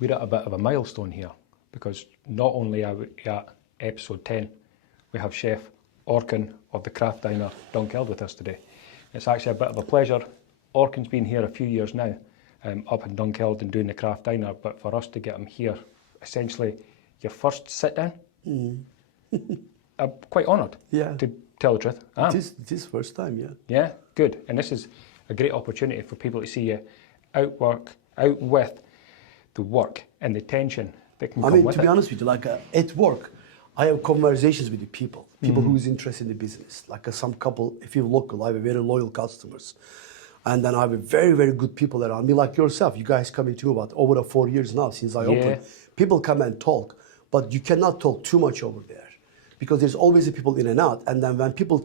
we're at a bit of a milestone here because not only are we at episode 10, we have Chef Orkun of the craft diner Dunkeld with us today. It's actually a bit of a pleasure. Orkun's been here a few years now, up in Dunkeld and doing the craft diner, but for us to get him here, essentially your first sit down, I'm quite honoured, to tell the truth. It is first time, yeah. Yeah, good. And this is a great opportunity for people to see you out with the work and the tension that can come with it. To be honest with you, like at work, I have conversations with the people who is interested in the business. Like some couple, if you're local, I have very loyal customers. And then I have very, very good people around me, like yourself. You guys coming to about over 4 years now since I opened. People come and talk, but you cannot talk too much over there because there's always people in and out. And then when people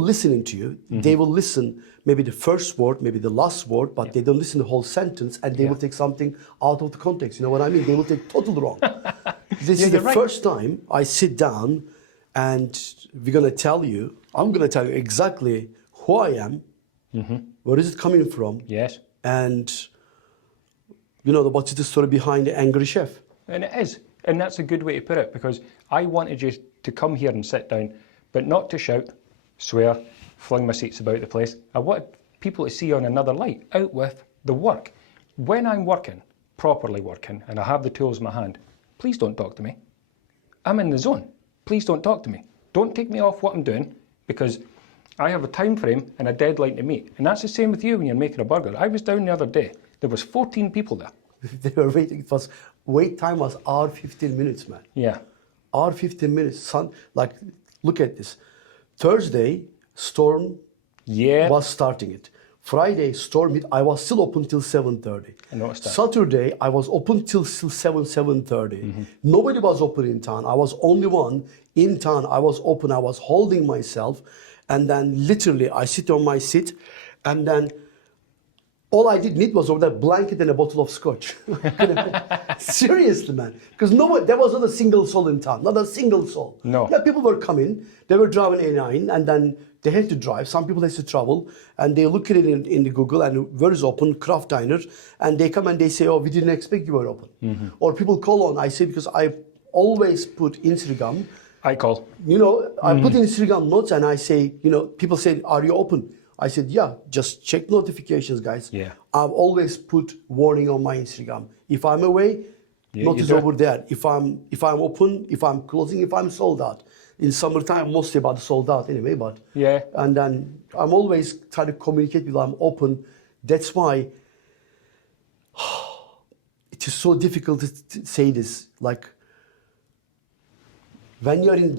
listening to you, they will listen maybe the first word, maybe the last word, but they don't listen the whole sentence, and they will take something out of the context. You know what I mean? They will take totally wrong. This is the first time I sit down, and I'm going to tell you exactly who I am, where is it coming from, and what's the story behind the angry chef. And it is, and that's a good way to put it, because I wanted you to come here and sit down, but not to shout, swear, fling my seats about the place. I wanted people to see on another light, out with the work. When I'm working, properly working, and I have the tools in my hand, please don't talk to me. I'm in the zone. Please don't talk to me. Don't take me off what I'm doing, because I have a time frame and a deadline to meet. And that's the same with you when you're making a burger. I was down the other day. There was 14 people there. They were waiting. Wait time was hour 15 minutes, man. Yeah. Hour 15 minutes. Look at this. Thursday, storm was starting it. Friday, storm hit. I was still open till 7:30. I noticed that. Saturday, I was open till 7:30. Nobody was open in town. I was only one in town. I was open. I was holding myself. And then literally, I sit on my seat. And then all I did need was over that blanket and a bottle of scotch. Seriously, man. Because there was not a single soul in town. Not a single soul. No. Yeah, people were coming. They were driving A9, and then they had to drive. Some people had to travel, and they look at it in the Google, and where is open? Craft diner. And they come and they say, oh, we didn't expect you were open. Or people call on. I say, because I always put Instagram. I call. I put Instagram notes, and I say, people say, are you open? I said, yeah, just check notifications, guys. Yeah. I've always put warning on my Instagram. If I'm away, notice over there. If I'm open, if I'm closing, if I'm sold out. In summertime, mostly about sold out anyway, but and then I'm always trying to communicate with I'm open. That's why it is so difficult to say this. Like when you're in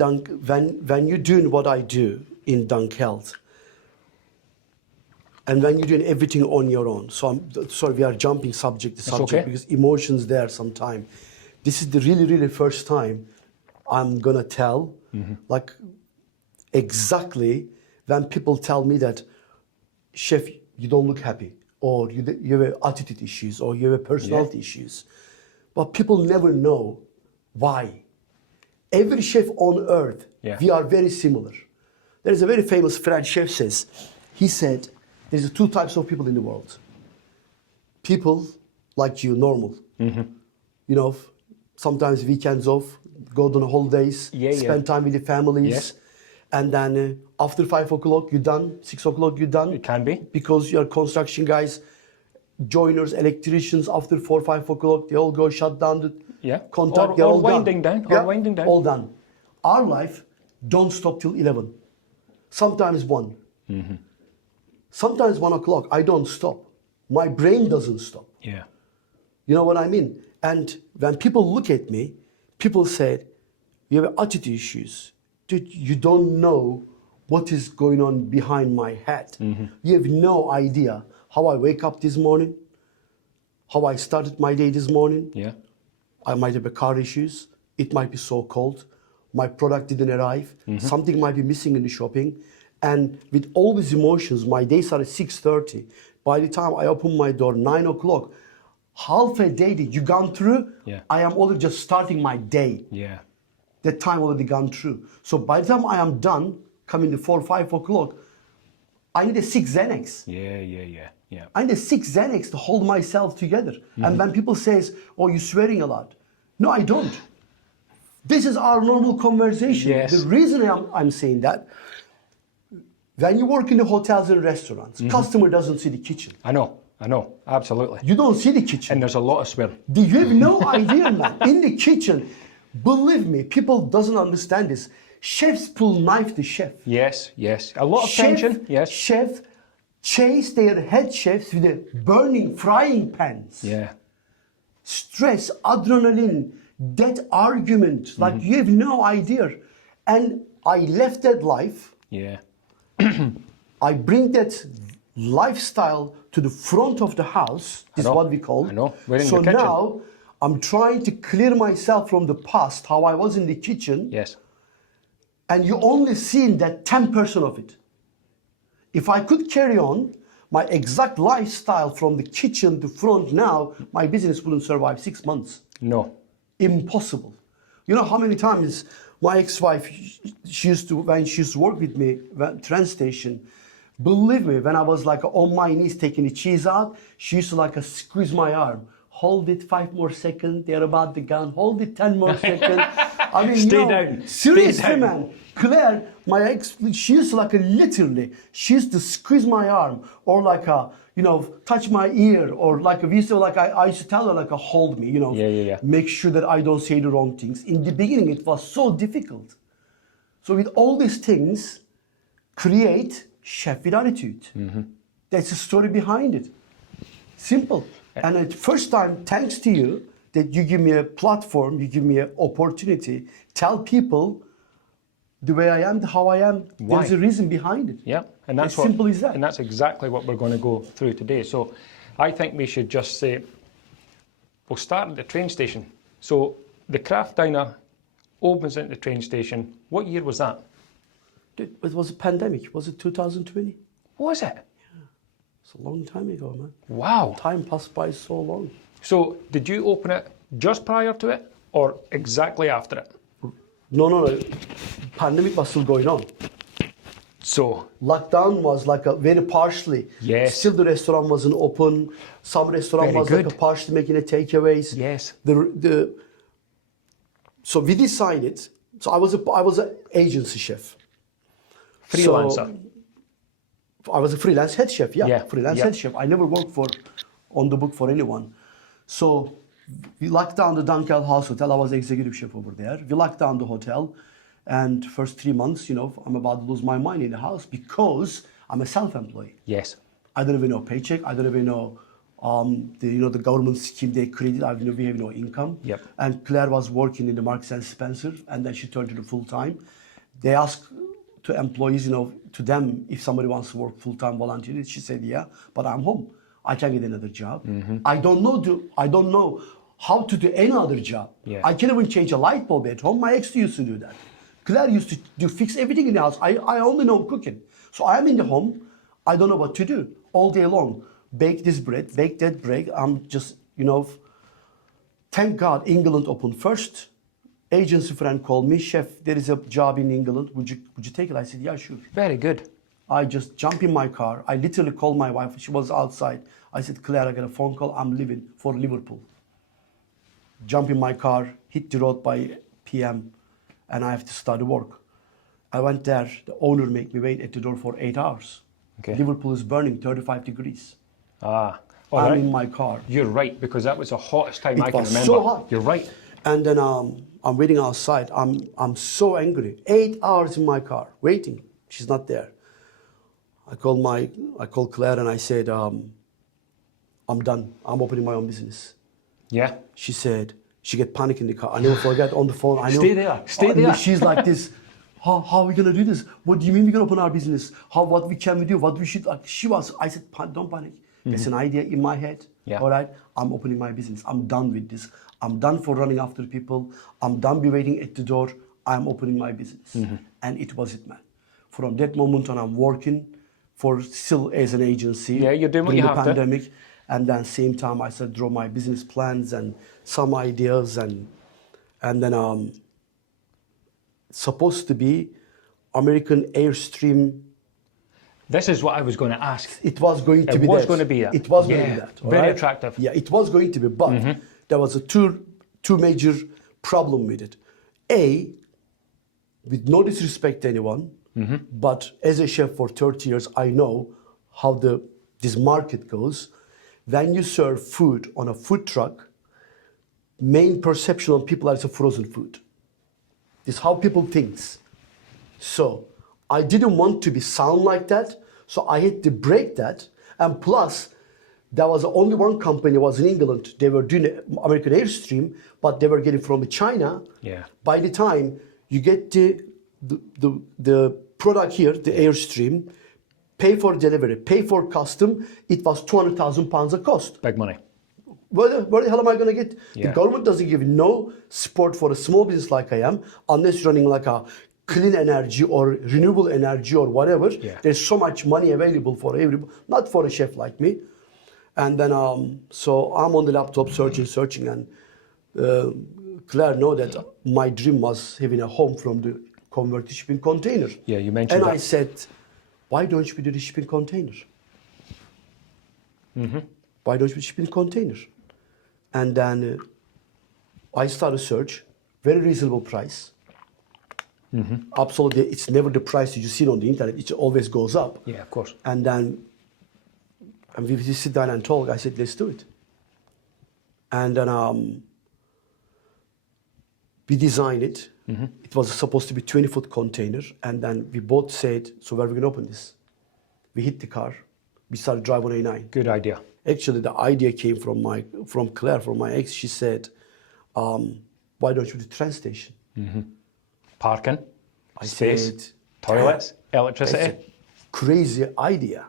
when you're doing what I do in Dunkeld, and when you're doing everything on your own. So I'm sorry, we are jumping subject to subject because emotions there sometime. This is the really first time I'm gonna tell like exactly when people tell me that, chef, you don't look happy, or you have attitude issues, or you have personality issues. But people never know why. Every chef on earth, we are very similar. There is a very famous French chef he said, there's two types of people in the world. People like you, normal. Sometimes weekends off, go on holidays, spend time with the families. And then after 5 o'clock, you're done. 6 o'clock, you're done. It can be. Because you're construction guys, joiners, electricians, after 4, 5 o'clock, they all go shut down the contact. They're all winding down. Yeah, or winding down. all done. Our life don't stop till 11. Sometimes 1. Sometimes 1 o'clock, I don't stop. My brain doesn't stop. Yeah. You know what I mean? And when people look at me, people say, you have attitude issues. Dude, you don't know what is going on behind my head. You have no idea how I wake up this morning, how I started my day this morning. Yeah. I might have a car issues. It might be so cold. My product didn't arrive. Something might be missing in the shopping. And with all these emotions, my day started at 6:30. By the time I open my door, 9 o'clock, half a day that you gone through, I am already just starting my day. Yeah. That time already gone through. So by the time I am done, coming to 4, 5 o'clock, I need a 6 Xanax. Yeah. Yeah. I need a 6 Xanax to hold myself together. And when people says, oh, you're swearing a lot. No, I don't. This is our normal conversation. Yes. The reason I'm saying that, when you work in the hotels and restaurants, customer doesn't see the kitchen. I know, absolutely. You don't see the kitchen. And there's a lot of swearing. You have no idea, man. In the kitchen, believe me, people doesn't understand this. Chefs pull knife to chef. Yes. A lot of tension. Yes. Chef chase their head chefs with the burning frying pans. Yeah. Stress, adrenaline, that argument, like you have no idea. And I left that life. Yeah. I bring that lifestyle to the front of the house, is what we call. I know. We're in so the kitchen. now I'm trying to clear myself from the past, how I was in the kitchen. Yes. And you only seen that 10% of it. If I could carry on my exact lifestyle from the kitchen to front now, my business wouldn't survive 6 months. No. Impossible. You know how many times my ex-wife, when she used to work with me at train station, believe me, when I was like on my knees taking the cheese out, she used to like squeeze my arm. Hold it 5 more seconds, they're about the gun. Hold it 10 more seconds. I mean, Stay down. Seriously, Stay down. man. Claire, my ex, she used to like literally, she used to squeeze my arm or like touch my ear or like we used to I used to tell her like hold me, Yeah. make sure that I don't say the wrong things. In the beginning, it was so difficult. So with all these things, create chef with attitude. That's the story behind it. Simple. And at first time, thanks to you, that you give me a platform, you give me an opportunity, tell people the way I am, how I am. Why? There's a reason behind it. Yeah, and that's as simple as that. And that's exactly what we're going to go through today. So I think we should just say, we'll start at the train station. So the Craft Diner opens at the train station. What year was that? Dude, it was a pandemic. Was it 2020? Was it? It's a long time ago, man. Wow. Time passed by so long. So did you open it just prior to it or exactly after it? No. Pandemic was still going on. So Lockdown was like a very partially. Yes. Still the restaurant wasn't open. Some restaurant Very was good. like a partially making a takeaways. Yes. So we decided. So I was an agency chef. freelancer. So I was a freelance head chef. Yeah. Freelance yeah. head chef. I never worked on the book for anyone. So we locked down the Dunkeld House Hotel. I was executive chef over there. We locked down the hotel. And first 3 months, I'm about to lose my mind in the house because I'm a self-employed. Yes. I don't even know paycheck. I don't even know the government scheme they created. We have no income. Yep. And Claire was working in the Marks and Spencer, and then she turned to the full time. They asked to employees, to them if somebody wants to work full time voluntarily. She said, yeah, but I'm home. I can get another job. Mm-hmm. I don't know how to do any other job. Yeah. I can't even change a light bulb at home. My ex used to do that. Claire used to fix everything in the house. I only know cooking. So I'm in the home. I don't know what to do all day long. Bake this bread, bake that bread. I'm just, thank God England opened first. Agency friend called me, chef, there is a job in England. Would you take it? I said, yeah, sure. Very good. I just jump in my car. I literally called my wife. She was outside. I said, Claire, I got a phone call. I'm leaving for Liverpool. Jump in my car, hit the road by PM. And I have to start work. I went there. The owner made me wait at the door for 8 hours. Okay. Liverpool is burning 35 degrees. All I'm right. in my car. You're right, because that was the hottest time I It can was remember. so hot. You're right. And then I'm waiting outside. I'm so angry. 8 hours in my car waiting. She's not there. I called Claire and I said, I'm done. I'm opening my own business. Yeah. She said, she get panic in the car. I never forget on the phone. I know. Stay there. Stay there. She's like this. How are we gonna do this? What do you mean we're gonna open our business? What can we do? What we should? I said, don't panic. There's an idea in my head. Yeah. All right. I'm opening my business. I'm done with this. I'm done for running after people. I'm done be waiting at the door. I'm opening my business. And it was it, man. From that moment on, I'm working for still as an agency. Yeah, you're doing what you during have the to. pandemic. And then same time, I started draw my business plans and some ideas, and then supposed to be American Airstream This is what I was going to ask. It was going to It be was that. going to be that. It was going to Yeah, be that. very alright? attractive. Yeah, it was going to be, but there was a two major problem with it. A, with no disrespect to anyone, but as a chef for 30 years, I know how this market goes. When you serve food on a food truck, main perception of people is a frozen food. This is how people thinks. So I didn't want to be sound like that, so I had to break that. And plus, there was only one company was in England. They were doing American Airstream, but they were getting from China. Yeah. By the time you get the product here, the Airstream, pay for delivery, pay for custom, it was £200,000 a cost. Big money. Where the hell am I going to get? Yeah. The government doesn't give no support for a small business like I am, unless you're running like a clean energy or renewable energy or whatever. Yeah. There's so much money available for everybody, not for a chef like me. And then, so I'm on the laptop searching, and Claire know that my dream was having a home from the converted shipping container. Yeah, you mentioned And that. I said, why don't you do the shipping container? Why don't you shipping container? And then I started search, very reasonable price. Absolutely, it's never the price that you see on the internet. It always goes up. Yeah, of course. And then we sit down and talk. I said, let's do it. And then we designed it. It was supposed to be 20-foot container. And then we both said, so where are we going to open this? We hit the car. We started driving on A9. Good idea. Actually, the idea came from Claire, from my ex. She said, why don't you do the train station? Parking, I space, said, toilets, That's electricity. a crazy idea.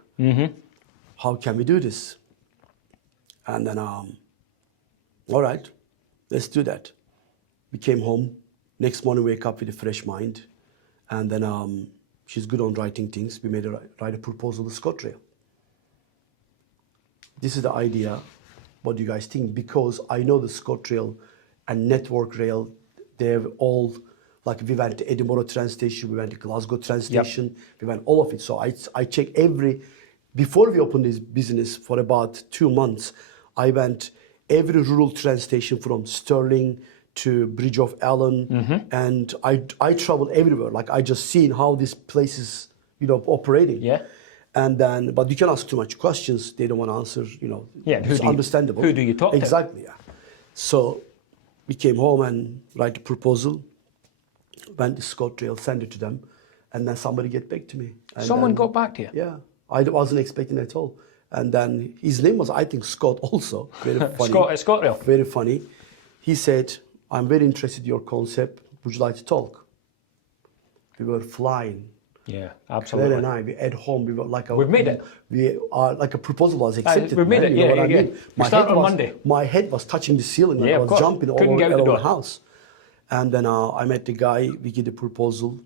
How can we do this? And then, all right, let's do that. We came home. Next morning, wake up with a fresh mind. And then she's good on writing things. We made her write a proposal to ScotRail. This is the idea. What do you guys think? Because I know the ScotRail and Network Rail, they're all, like we went to Edinburgh train station, we went to Glasgow train station, we went all of it. So I check before we opened this business for about 2 months, I went every rural train station from Stirling to Bridge of Allen, and I traveled everywhere. Like I just seen how this place is, operating. Yeah. And then, but you can ask too much questions. They don't want to answer, Yeah, it's understandable. Who do you talk to? Exactly, yeah. So we came home and write a proposal, went to ScotRail, send it to them, and then somebody get back to me. And Someone then, got back to you? Yeah, I wasn't expecting it at all. And then his name was, I think, Scott also. Very funny. Scott at ScotRail. Very funny. He said, I'm very interested in your concept. Would you like to talk? We were flying. Yeah, Claire absolutely. and I, we at home, we were like We've made it. We are like a proposal was accepted. we've made man, it, you know yeah, what I yeah, mean? yeah. We start on Monday. My head was touching the ceiling. Yeah, I of was course. jumping all Couldn't over get out the around door. the house. And then I met the guy. We did the proposal.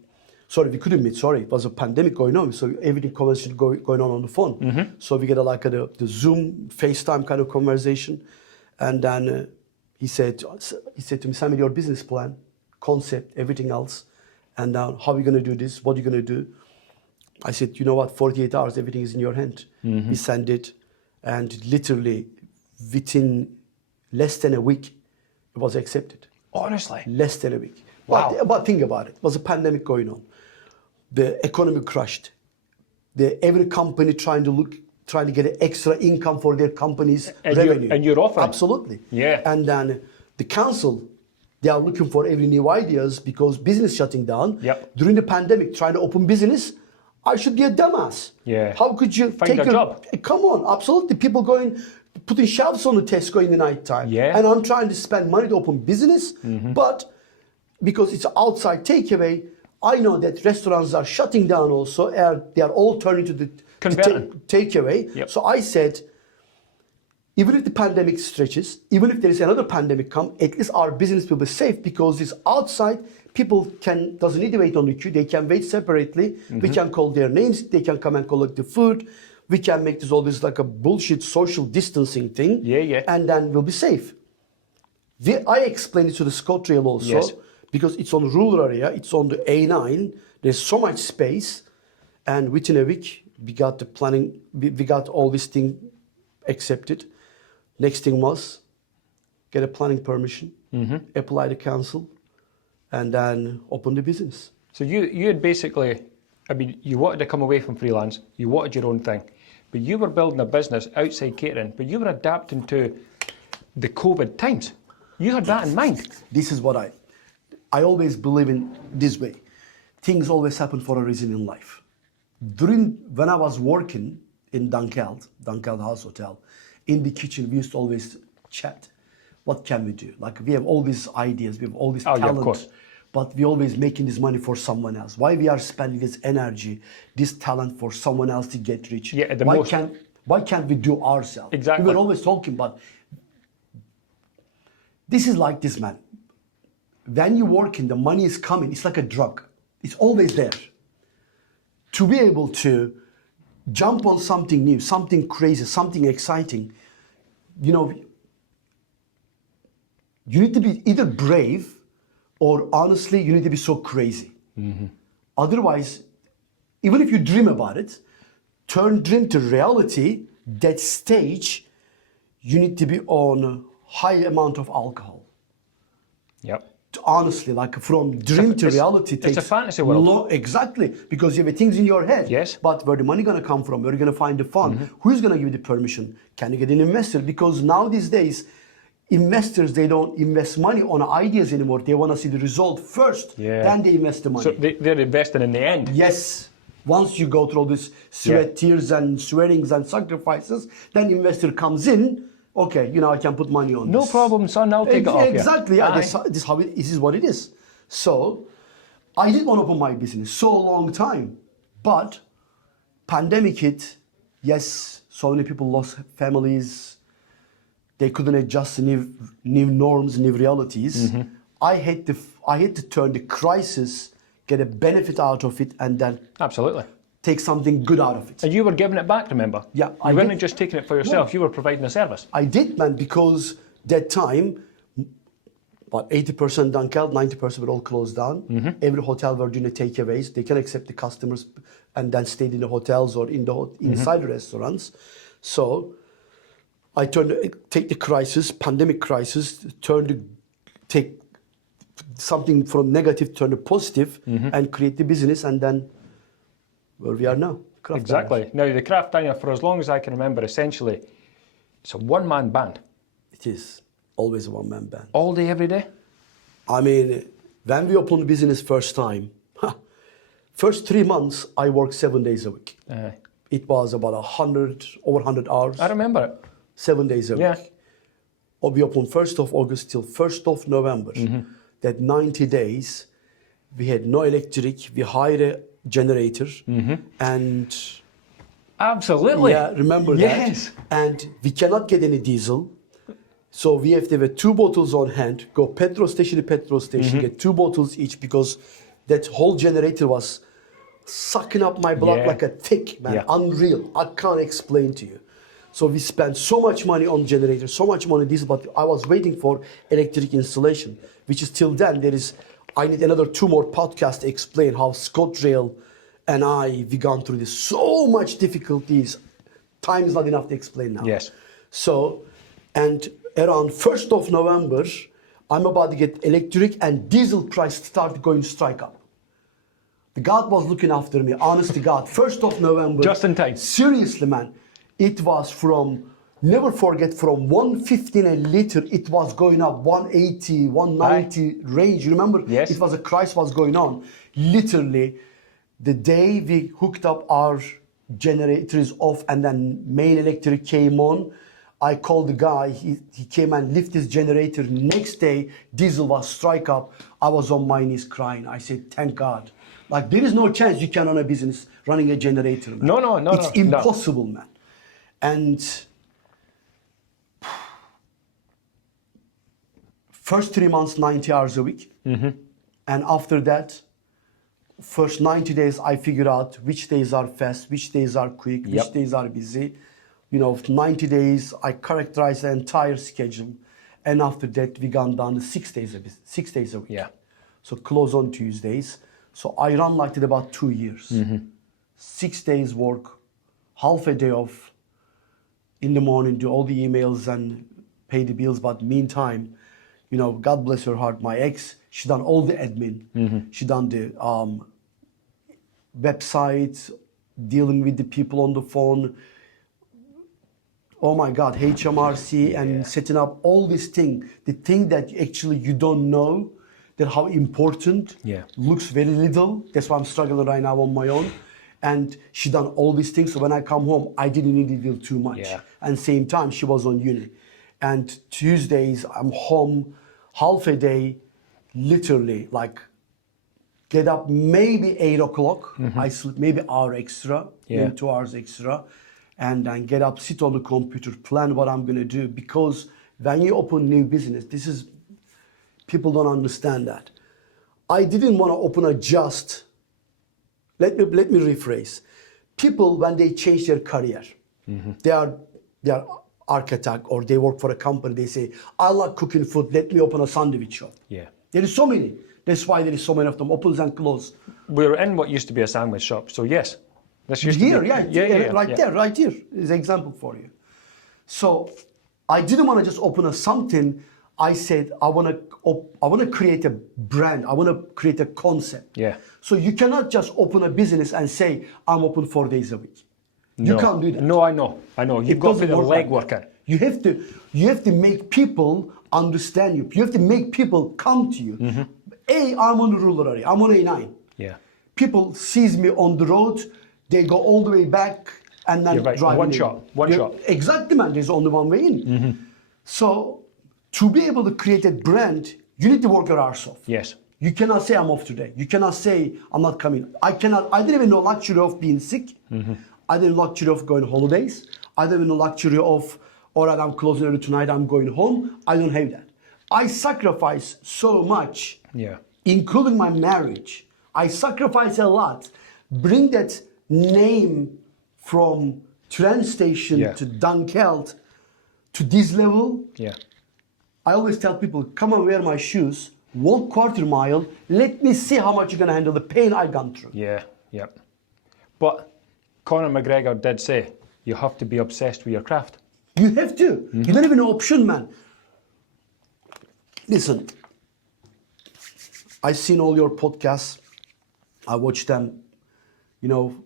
Sorry, we couldn't meet. Sorry, it was a pandemic going on, so everything conversation going on the phone. So we get the Zoom, FaceTime kind of conversation, and then he said to me, "Send me your business plan, concept, everything else, and how are you going to do this? What are you going to do?" I said, "You know what? 48 hours, everything is in your hand." He sent it, and literally within less than a week, it was accepted. Honestly. Less than a week. Wow. But think about it. It was a pandemic going on. The economy crashed. Every company trying to get extra income for their company's revenue. And you're offering. Absolutely. Yeah. And then the council, they are looking for every new ideas because business shutting down. Yep. During the pandemic, trying to open business, I should be a dumbass. Yeah. How could you Find a job. Come on, absolutely. People putting shelves on the Tesco in the night time. Yeah. And I'm trying to spend money to open business, but because it's outside takeaway, I know that restaurants are shutting down also. They are all turning to the Converting. takeaway. Yep. So I said, even if the pandemic stretches, even if there is another pandemic come, at least our business will be safe because it's outside. People doesn't need to wait on the queue. They can wait separately. We can call their names. They can come and collect the food. We can make this always like a bullshit social distancing thing. Yeah, yeah. And then we'll be safe. I explained it to the ScotRail also. Yes. Because it's on rural area, it's on the A9. There's so much space, and within a week We got the planning. We got all this thing accepted. Next thing was get a planning permission, apply to council, and then open the business. So you had basically, I mean, you wanted to come away from freelance, you wanted your own thing, but you were building a business outside catering, but you were adapting to the COVID times. You had that in mind. This is what I always believe in this way. Things always happen for a reason in life. When I was working in Dunkeld House Hotel, in the kitchen, we used to always chat. What can we do? Like, we have all these ideas, we have all this talent, yeah, of course. but we always making this money for someone else. Why we are spending this energy, this talent for someone else to get rich? Yeah, why can't we do ourselves? Exactly. We were always talking, but this is like this, man. When you work in, the money is coming. It's like a drug. It's always there. To be able to jump on something new, something crazy, something exciting, you know, you need to be either brave or honestly, you need to be so crazy. Otherwise, even if you dream about it, turn dream to reality, that stage, you need to be on a high amount of alcohol. Yep. Honestly, like from dream to reality takes it's a fantasy world. Exactly, because you have things in your head. Yes. But where the money gonna come from? Where are you gonna find the fund? Who's gonna give you the permission? Can you get an investor? Because now these days, investors, they don't invest money on ideas anymore. They want to see the result first, then they invest the money. So they're investing in the end. Yes. Once you go through all this sweat, tears, and swearings and sacrifices, then investor comes in. Okay, you know, I can put money on No this. problem, son. I'll take it off you. Exactly. Yeah, this is what it is. So, I did want to open my business so long time, but pandemic hit. Yes, so many people lost families. They couldn't adjust to new norms, new realities. I had to turn the crisis, get a benefit out of it, and then Absolutely. take something good out of it. And you were giving it back, remember? Yeah, You I weren't did. just taking it for yourself, you were providing a service. I did, man, because that time, about 80% Dunkeld, 90% were all closed down. Every hotel were doing the takeaways. They can accept the customers and then stayed in the hotels or inside the restaurants. So I take the crisis, pandemic crisis, take something from negative, turn to positive, and create the business, and then where we are now. Craft Exactly. Diner. Now, the Craft Diner, for as long as I can remember, essentially, it's a one-man band. It is always a one-man band. All day, every day? I mean, when we opened the business first time, first 3 months, I worked 7 days a week. It was about over 100 hours. I remember it. 7 days a week. We opened 1st of August till 1st of November. That 90 days, we had no electric. We hired a generator and... Absolutely. Yeah, remember Yes. that. And we cannot get any diesel. So we have to have 2 bottles on hand, go petrol station to petrol station, get 2 bottles each, because that whole generator was sucking up my blood like a tick, man. Unreal. I can't explain to you. So we spent so much money on generator, so much money on diesel, but I was waiting for electric installation, which is till then I need another 2 more podcasts to explain how ScotRail and we gone through this. So much difficulties. Time is not enough to explain now. Yes. So, and around 1st of November, I'm about to get electric and diesel price start going strike up. The God was looking after me, honest to God. 1st of November. Just in time. Seriously, man. It was never forget, from 115 a liter, it was going up 180, 190 range. You remember? Yes. It was a crisis was going on. Literally, the day we hooked up our generators off and then main electric came on, I called the guy, he came and lifted his generator. Next day, diesel was strike up. I was on my knees crying. I said, thank God. Like, there is no chance you can run a business running a generator, man. No. It's impossible, man. And first 3 months, 90 hours a week. And after that, first 90 days, I figured out which days are fast, which days are quick, which days are busy. You know, 90 days, I characterized the entire schedule. And after that, we gone down to 6 days a week. Yeah. So close on Tuesdays. So I run like that about 2 years. 6 days work, half a day off in the morning, do all the emails and pay the bills. But meantime, you know, God bless her heart, my ex, she done all the admin. She done the websites, dealing with the people on the phone. Oh my God, HMRC and setting up all this thing. The thing that actually you don't know that how important looks very little. That's why I'm struggling right now on my own. And she done all these things. So when I come home, I didn't need to deal too much. Yeah. And same time, she was on uni. And Tuesdays, I'm home half a day, literally like get up maybe 8 o'clock. I sleep maybe hour extra, maybe 2 hours extra. And then get up, sit on the computer, plan what I'm going to do. Because when you open new business, this is, people don't understand that. I didn't want to open a just, let me rephrase. People, when they change their career, they are architect or they work for a company, they say, I like cooking food, let me open a sandwich shop. Yeah. There is so many. That's why there is so many of them, opens and close. We're in what used to be a sandwich shop, so yes. This used Here, to be, there, right here is an example for you. So I didn't want to just open a something. I said I want to create a brand. I want to create a concept. Yeah. So you cannot just open a business and say I'm open 4 days a week. You can't do that. No, I know. You've got to put the legwork in. You have to make people understand you. You have to make people come to you. I'm on the rural area. I'm on A9. Yeah. People sees me on the road. They go all the way back and then drive One in. shot. One shot. Exactly, man. There's only one way in. So to be able to create a brand, you need to work your arse off. Yes. You cannot say I'm off today. You cannot say I'm not coming. I didn't even know luxury of being sick. I didn't luxury of going holidays. I didn't know luxury of, all right, I'm closing early tonight, I'm going home. I don't have that. I sacrifice so much, including my marriage. I sacrifice a lot. Bring that name from train station to Dunkeld to this level. Yeah. I always tell people, come and wear my shoes, walk quarter mile, let me see how much you're going to handle the pain I've gone through. Yeah, yeah. But Conor McGregor did say, you have to be obsessed with your craft. You have to. You don't have an option, man. Listen, I've seen all your podcasts. I watch them. You know,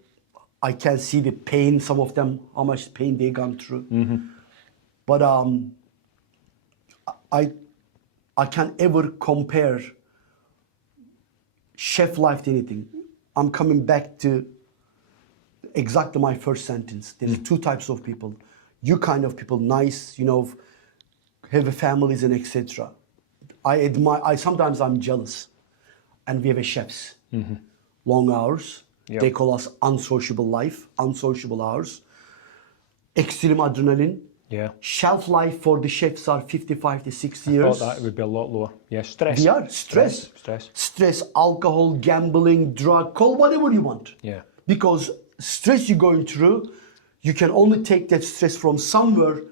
I can see the pain, some of them, how much pain they gone through. But I can't ever compare chef life to anything. I'm coming back to exactly my first sentence. There's two types of people. You kind of people, nice, you know, have families and etc. I admire, sometimes I'm jealous. And we have a chefs. Long hours. They call us unsociable life, unsociable hours. Extreme adrenaline. Yeah. Shelf life for the chefs are 55 to 60 years. I thought that would be a lot lower. Yeah, stress. They are stress. Stress, alcohol, gambling, drug, call whatever you want. Yeah. Because stress you're going through, you can only take that stress from somewhere.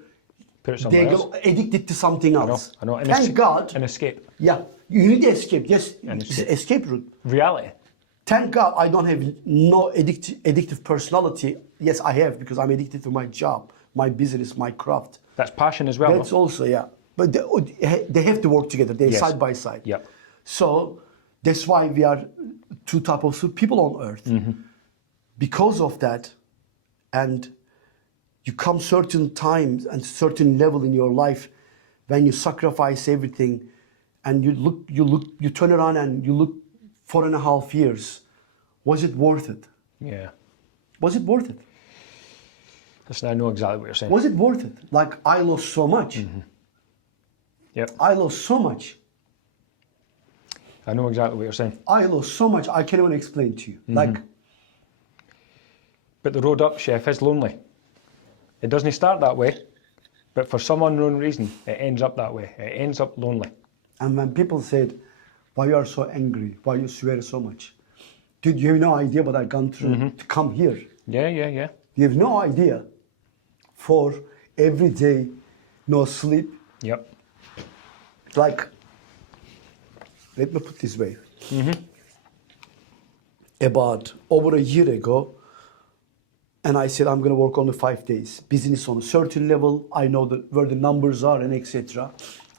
Put it somewhere else. They go addicted to something else. I know. Thank God. An escape. Yeah. You need to escape. Yes. Escape route. Reality. Thank God I don't have no addictive personality. Yes, I have, because I'm addicted to my job, my business, my craft. That's passion as well. That's also, yeah. But they have to work together. They're side by side. Yeah. So that's why we are two types of people on earth. Because of that, and you come certain times and certain level in your life when you sacrifice everything, and you turn around and you look 4.5 years. Was it worth it? Yeah. Was it worth it? Listen, I know exactly what you're saying. Was it worth it? Like, I lost so much. Yep. I lost so much. I know exactly what you're saying. I lost so much, I can't even explain to you. Like. But the road up, chef, is lonely. It doesn't start that way, but for some unknown reason, it ends up that way. It ends up lonely. And when people said, why you are so angry, why you swear so much? Dude, you have no idea what I've gone through to come here. Yeah. You have no idea. For every day, no sleep. Yep. Like, let me put it this way. About over a year ago, And I said, I'm going to work only 5 days. Business on a certain level. I know where the numbers are and etc.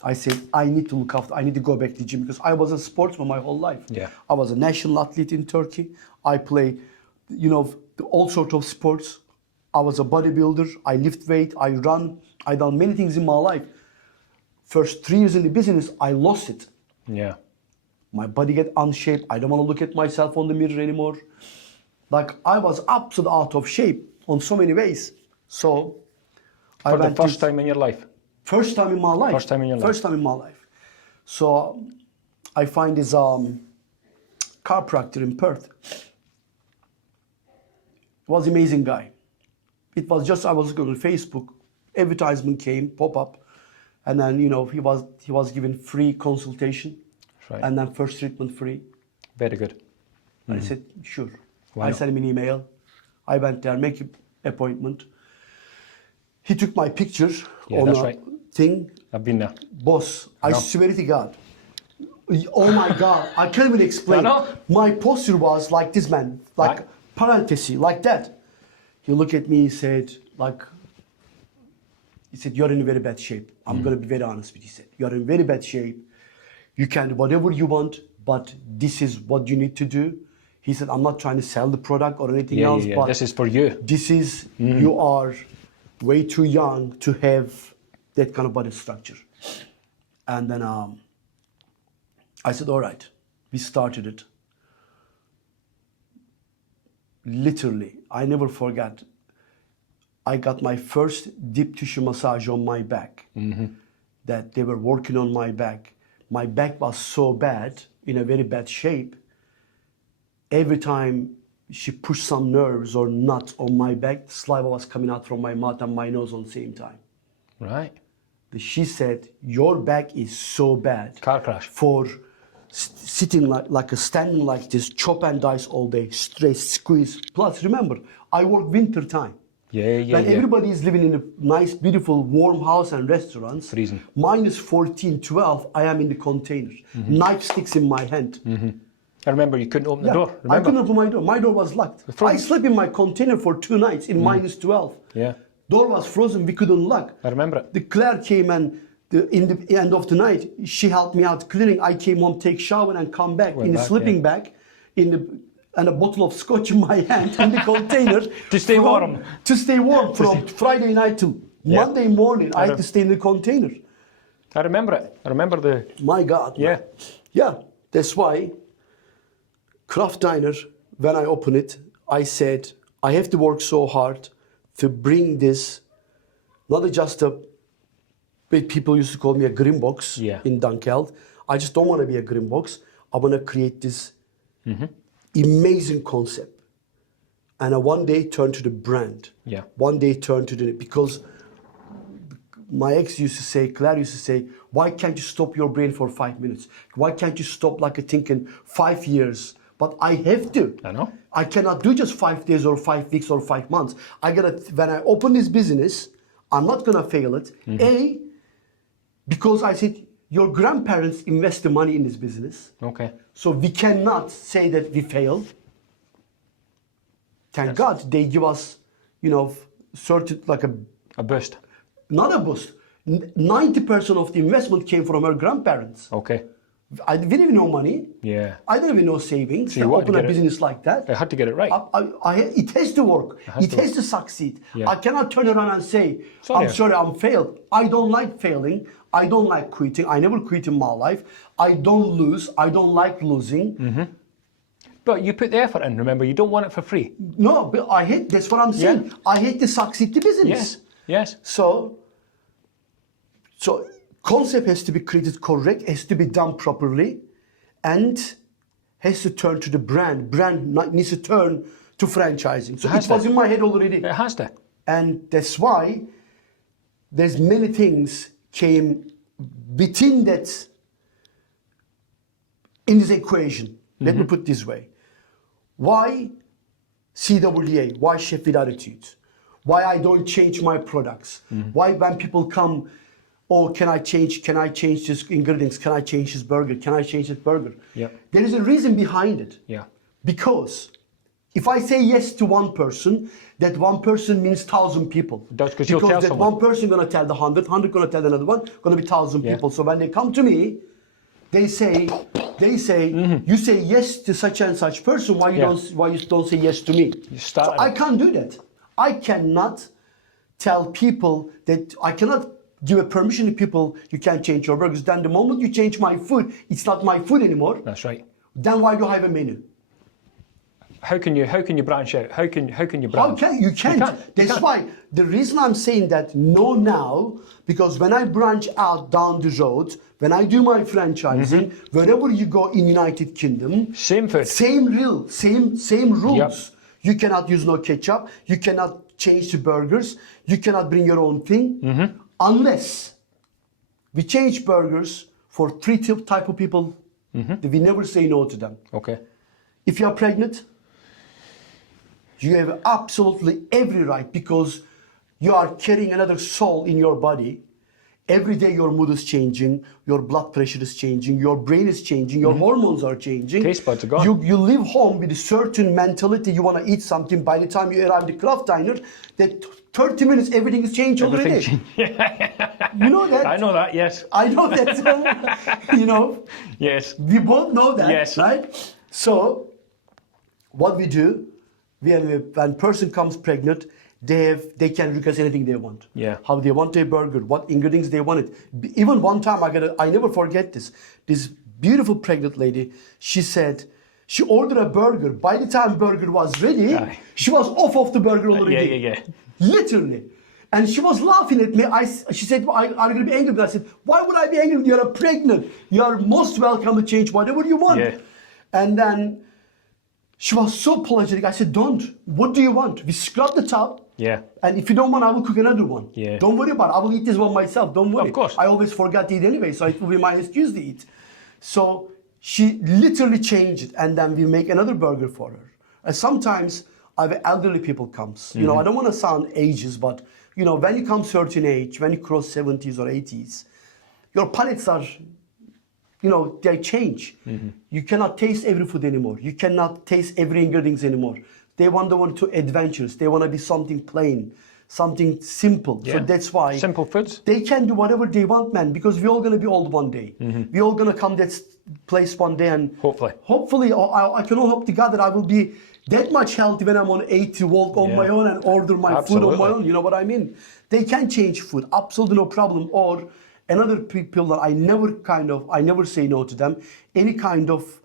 I said, I need to look after, I need to go back to the gym because I was a sportsman my whole life. Yeah. I was a national athlete in Turkey. I played, all sorts of sports. I was a bodybuilder. I lift weight. I run. I done many things in my life. First 3 years in the business, I lost it. Yeah. My body get unshaped. I don't want to look at myself on the mirror anymore. Like I was absolutely out of shape on so many ways. So For the first time in your life. First time in my life. First time in your life. First time in my life. So I find this chiropractor in Perth. He was an amazing guy. It was just I was looking on Facebook. Advertisement came, pop up, and then he was given free consultation, Right. and then first treatment free. Very good. I said sure. Why I not? sent him an email. I went there, make an appointment. He took my picture Yeah, on that's a right. thing. I've been there. Boss, I know. swear to God. Oh my God, I can't even explain. I know. My posture was like this, man, like Right. parenthesis, like that. He looked at me, he said, you're in very bad shape. I'm going to be very honest with you. He said, you're in very bad shape. You can do whatever you want, but this is what you need to do. He said, I'm not trying to sell the product or anything else, Yeah. but This is for you. this is, you are way too young to have that kind of body structure. And then I said, all right, we started it. Literally, I never forget, I got my first deep tissue massage on my back. That they were working on my back. My back was so bad, in a very bad shape. Every time she pushed some nerves or nuts on my back, saliva was coming out from my mouth and my nose on the same time. Right. She said, your back is so bad. Car crash. For sitting standing like this, chop and dice all day, stress, squeeze. Plus, remember, I work winter time. Yeah. When everybody is living in a nice, beautiful, warm house and restaurants, Freezing. minus 14, 12, I am in the container. Knife sticks in my hand. I remember you couldn't open the door. I Remember? couldn't open my door. My door was locked. I slept in my container for 2 nights in minus 12. Yeah. Door was frozen. We couldn't lock. I remember it. The Claire came and in the end of the night, she helped me out cleaning. I came home, take shower, and come back Went in the back, sleeping bag, and a bottle of scotch in my hand in the container To stay warm. To stay warm from Friday night to Yeah. Monday morning. I had to stay in the container. I remember it. I remember the... My God. Yeah. Yeah. That's why Craft Diner, when I opened it, I said, I have to work so hard to bring this, not just a, people used to call me a green box in Dunkeld. I just don't want to be a green box. I want to create this amazing concept. And I one day turn to the brand. Yeah. One day turn to the, because my ex used to say, Claire used to say, why can't you stop your brain for 5 minutes? Why can't you stop thinking 5 years? But I have to. I know. I cannot do just 5 days or 5 weeks or 5 months. When I open this business, I'm not gonna fail it. A, because I said, your grandparents invest the money in this business. Okay. So we cannot say that we failed. Thank God they give us, certain, A boost. not a boost. 90% of the investment came from our grandparents. Okay. We didn't even know money. Yeah. I didn't even know savings. you To wanted to open a get it- business like that. I had to get it right. It has to work. It has to succeed. Yeah. I cannot turn around and say, Sorry. I'm sorry, I'm failed. I don't like failing. I don't like quitting. I never quit in my life. I don't lose. I don't like losing. But you put the effort in, remember, you don't want it for free. No, but that's what I'm saying. Yeah. I hate to succeed the business. Yes. Yes. So concept has to be created correct, has to be done properly, and has to turn to the brand. Brand needs to turn to franchising. So it was in my head already. It has to. And that's why there's many things came within that, in this equation. Let me put it this way. Why CWA? Why Chef with Attitude? Why I don't change my products? Why when people come, oh, can I change this ingredients? Can I change this burger? Can I change this burger? Yeah. There is a reason behind it. Yeah. Because If I say yes to one person, that one person means 1,000 people. That's because you'll tell that someone. one person going to tell the 100, 100 going to tell another one, going to be 1,000 people. So when they come to me, they say, you say yes to such and such person. Why you don't say yes to me? So I can't do that. I cannot tell people that I cannot give a permission to people. You can't change your burgers. Then the moment you change my food, it's not my food anymore. That's right. Then why do I have a menu? How can you branch out? How can you branch? You can't. That's why the reason I'm saying that no now, because when I branch out down the road, when I do my franchising, wherever you go in United Kingdom, same food, same rules. Yep. You cannot use no ketchup. You cannot change the burgers. You cannot bring your own thing unless we change burgers for three type of people. That we never say no to them. Okay. If you are pregnant, you have absolutely every right, because you are carrying another soul in your body. Every day your mood is changing, your blood pressure is changing, your brain is changing, your hormones are changing. Taste buds are gone. You leave home with a certain mentality, you want to eat something. By the time you arrive at the craft diner, that 30 minutes everything is changed already. You know that? I know that, yes. I know that, you know. Yes. We both know that, yes. right? So, what we do, when person comes pregnant, they can request anything they want. Yeah. How they want a burger, what ingredients they want it. Even one time, I never forget this. This beautiful pregnant lady, she said, she ordered a burger. By the time burger was ready, she was off of the burger already. Yeah. Literally. And she was laughing at me. She said, are you going to be angry? I said, why would I be angry? You are pregnant. You are most welcome to change whatever you want. Yeah. And then she was so apologetic. I said, don't. What do you want? We scrub the top. Yeah. And if you don't want, I will cook another one. Yeah. Don't worry about it. I will eat this one myself. Don't worry. Of course. I always forget to eat anyway, so it will be my excuse to eat. So she literally changed it, and then we make another burger for her. And sometimes I have elderly people comes. You know, I don't want to sound ages, but you know, when you come certain age, when you cross 70s or 80s, your palates are, you know, they change. You cannot taste every food anymore. You cannot taste every ingredients anymore. They want to adventures. They want to be something plain, something simple. Yeah. So that's why simple foods. They can do whatever they want, man. Because we're all gonna be old one day. We're all gonna come that place one day, and hopefully, I can all hope to God that I will be that much healthy when I'm on 80, walk on my own and order my food on my own. You know what I mean? They can change food, absolutely no problem. Or another people that I never say no to them. Any kind of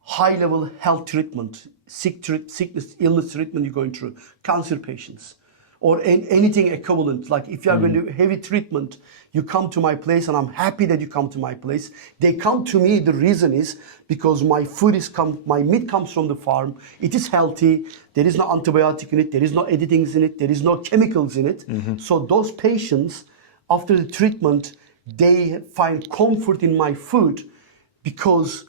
high-level health treatment, sickness, illness treatment you're going through, cancer patients, or anything equivalent. Like if you are going to do heavy treatment, you come to my place, and I'm happy that you come to my place. They come to me, the reason is because my meat comes from the farm. It is healthy. There is no antibiotic in it. There is no editings in it. There is no chemicals in it. So those patients, after the treatment, they find comfort in my food because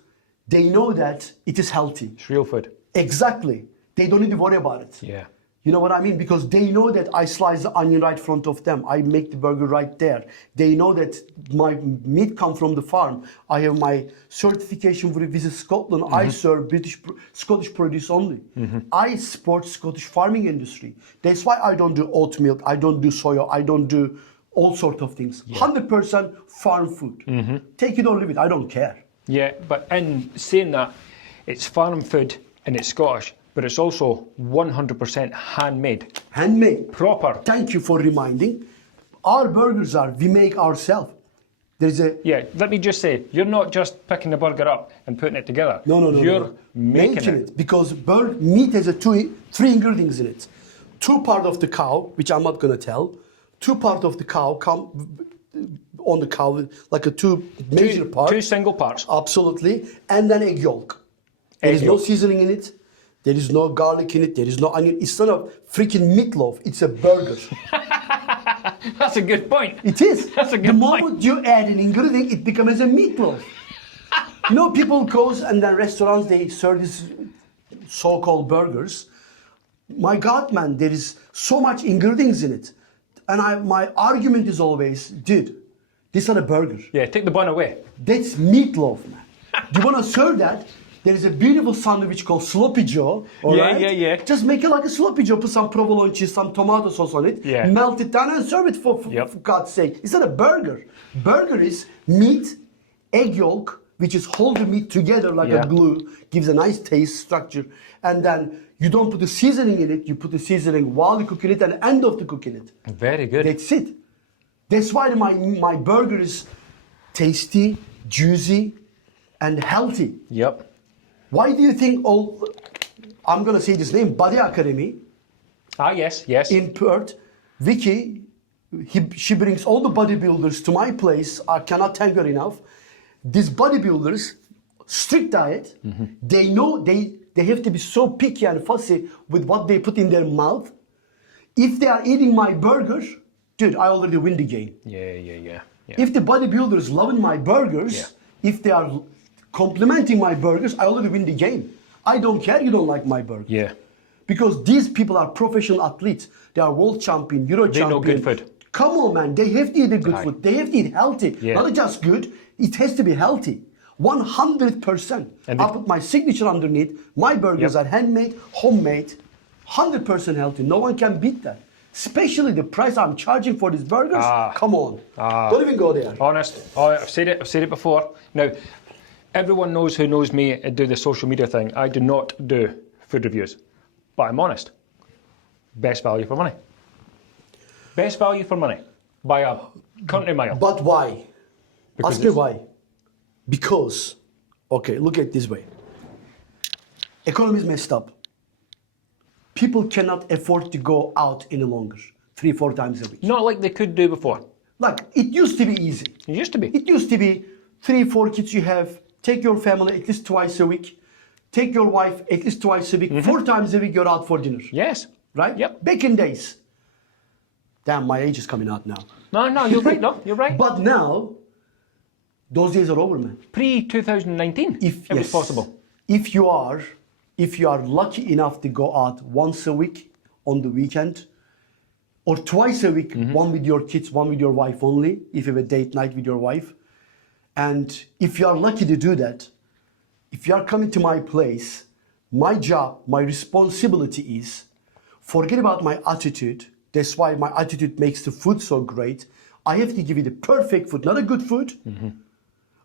they know that it is healthy. It's real food. Exactly. They don't need to worry about it. Yeah. You know what I mean? Because they know that I slice the onion right in front of them. I make the burger right there. They know that my meat comes from the farm. I have my certification for Visit Scotland. I serve Scottish produce only. I support Scottish farming industry. That's why I don't do oat milk. I don't do soya. I don't do all sorts of things. 100% farm food. Take it or leave it. I don't care. Yeah, but in saying that, it's farm food and it's Scottish, but it's also 100% handmade. Handmade. Proper. Thank you for reminding. Our burgers we make ourselves. There's a... Yeah, let me just say, you're not just picking the burger up and putting it together. No. You're making it. Because meat has three ingredients in it. 2 parts of the cow, which I'm not going to tell. 2 parts of the cow come on the cow, like a 2 major parts. 2 single parts. Absolutely. And then egg yolk. There is no seasoning in it. There is no garlic in it. There is no onion. It's not a freaking meatloaf. It's a burger. That's a good point. It is. That's a good point. The moment you add an ingredient, it becomes a meatloaf. You know, people goes and then restaurants, they serve these so-called burgers. My God, man, there is so much ingredients in it. And my argument is always, dude, this is not a burger. Yeah, take the bun away. That's meatloaf, man. Do you want to serve that? There's a beautiful sandwich called Sloppy Joe. All right? Yeah. Just make it like a Sloppy Joe. Put some provolone cheese, some tomato sauce on it. Yeah. Melt it down and serve it for God's sake. It's not a burger. Burger is meat, egg yolk, which is hold the meat together like a glue, gives a nice taste, structure. And then you don't put the seasoning in it. You put the seasoning while you're cooking it and end of the cooking it. Very good. That's it. That's why my burger is tasty, juicy, and healthy. Yep. Why do you think I'm going to say this name, Body Academy? Ah, yes. In Perth, Vicky, she brings all the bodybuilders to my place. I cannot thank her enough. These bodybuilders, strict diet, they know they have to be so picky and fussy with what they put in their mouth. If they are eating my burger, dude, I already win the game. Yeah. If the bodybuilders loving my burgers, if they are complimenting my burgers, I already win the game. I don't care you don't like my burger. Yeah. Because these people are professional athletes. They are world champion, Euro champion. They know good food. Come on, man. They have to eat the good food. They have to eat healthy. Yeah. Not just good. It has to be healthy. 100%. And I put my signature underneath. My burgers are handmade, homemade, 100% healthy. No one can beat that. Especially the price I'm charging for these burgers. Come on. Don't even go there. Honest. I've said it before. Now, everyone who knows me and do the social media thing. I do not do food reviews. But I'm honest. Best value for money. Best value for money. By a country mile. But why? Because Ask me why. Because, okay, look at it this way. Economy is messed up. People cannot afford to go out any longer, 3-4 times a week. Not like they could do before. Like, it used to be easy. It used to be. It used to be 3-4 kids you have, take your family at least twice a week, take your wife at least twice a week, 4 times a week you're out for dinner. Yes. Right? Yep. Back in days. Damn, my age is coming out now. No, you're right, no, you're right. But now, those days are over, man. Pre-2019, if it was possible. If you are lucky enough to go out once a week on the weekend, or twice a week, one with your kids, one with your wife only, if you have a date night with your wife, and if you are lucky to do that, if you are coming to my place, my job, my responsibility is, forget about my attitude. That's why my attitude makes the food so great. I have to give you the perfect food, not a good food.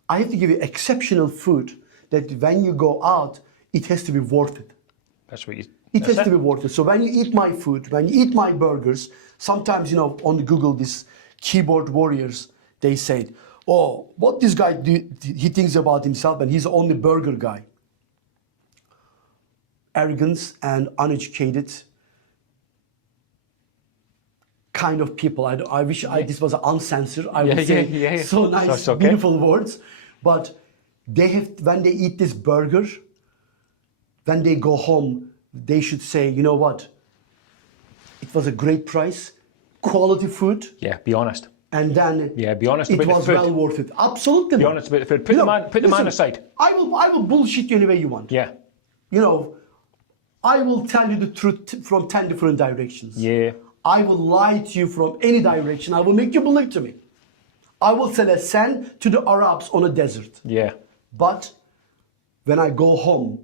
I have to give you exceptional food that when you go out, it has to be worth it. That's what you... It has to be worth it. So when you eat my food, when you eat my burgers, sometimes, on the Google, these keyboard warriors, they say, oh, what this guy do, he thinks about himself and he's the only burger guy. Arrogance and uneducated kind of people. I wish this was uncensored. I would say so nice, beautiful words. But they have, when they eat this burger, when they go home, they should say, you know what? It was a great price, quality food. Yeah, be honest. And then be honest about the food. It was well worth it. Absolutely. Be honest about the food. Put the man aside. I will bullshit you any way you want. Yeah. I will tell you the truth from 10 different directions. Yeah. I will lie to you from any direction. I will make you believe to me. I will sell a sand to the Arabs on a desert. Yeah. But when I go home,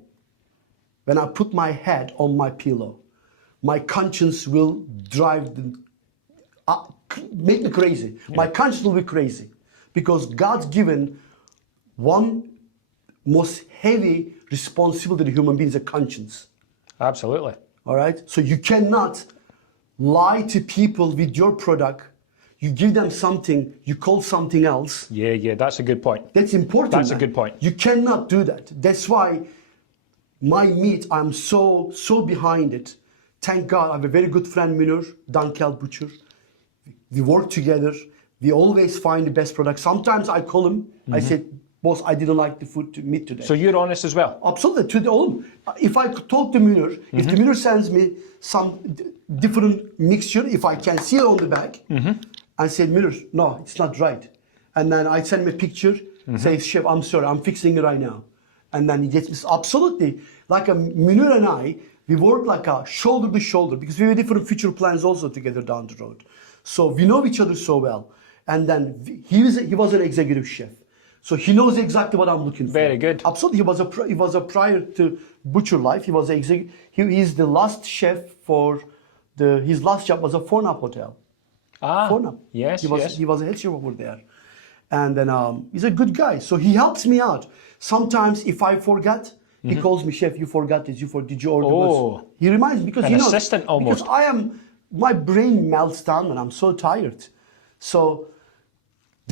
when I put my head on my pillow, my conscience will make me crazy. Yeah. My conscience will be crazy. Because God's given one most heavy responsibility to human beings, a conscience. Absolutely. All right? So you cannot lie to people with your product. You give them something, you call something else. Yeah, that's a good point. That's important. That's a good point. You cannot do that. That's why my meat, I'm so behind it. Thank God, I have a very good friend, Dunkeld butcher. We work together. We always find the best product. Sometimes I call him. I said, boss, I didn't like the meat today. So you're honest as well? Absolutely. If I talk to Munir, if the Munir sends me some different mixture, if I can see it on the back, I say, Munir, no, it's not right. And then I send him a picture, say, chef, I'm sorry, I'm fixing it right now. And then he gets me, absolutely. Like Munir and I, we work like a shoulder to shoulder because we have different future plans also together down the road. So we know each other so well. And then he was an executive chef. So he knows exactly what I'm looking for. Very good. Absolutely. He was a prior to Butcher Life. He was he's the last chef for his last job was a Fornap hotel. Fornap. Yes, He was a head chef over there. And then he's a good guy. So he helps me out. Sometimes if I forget, he calls me, chef, you forgot this, did you order this? He reminds me because An he knows. assistant almost. Because my brain melts down when I'm so tired. So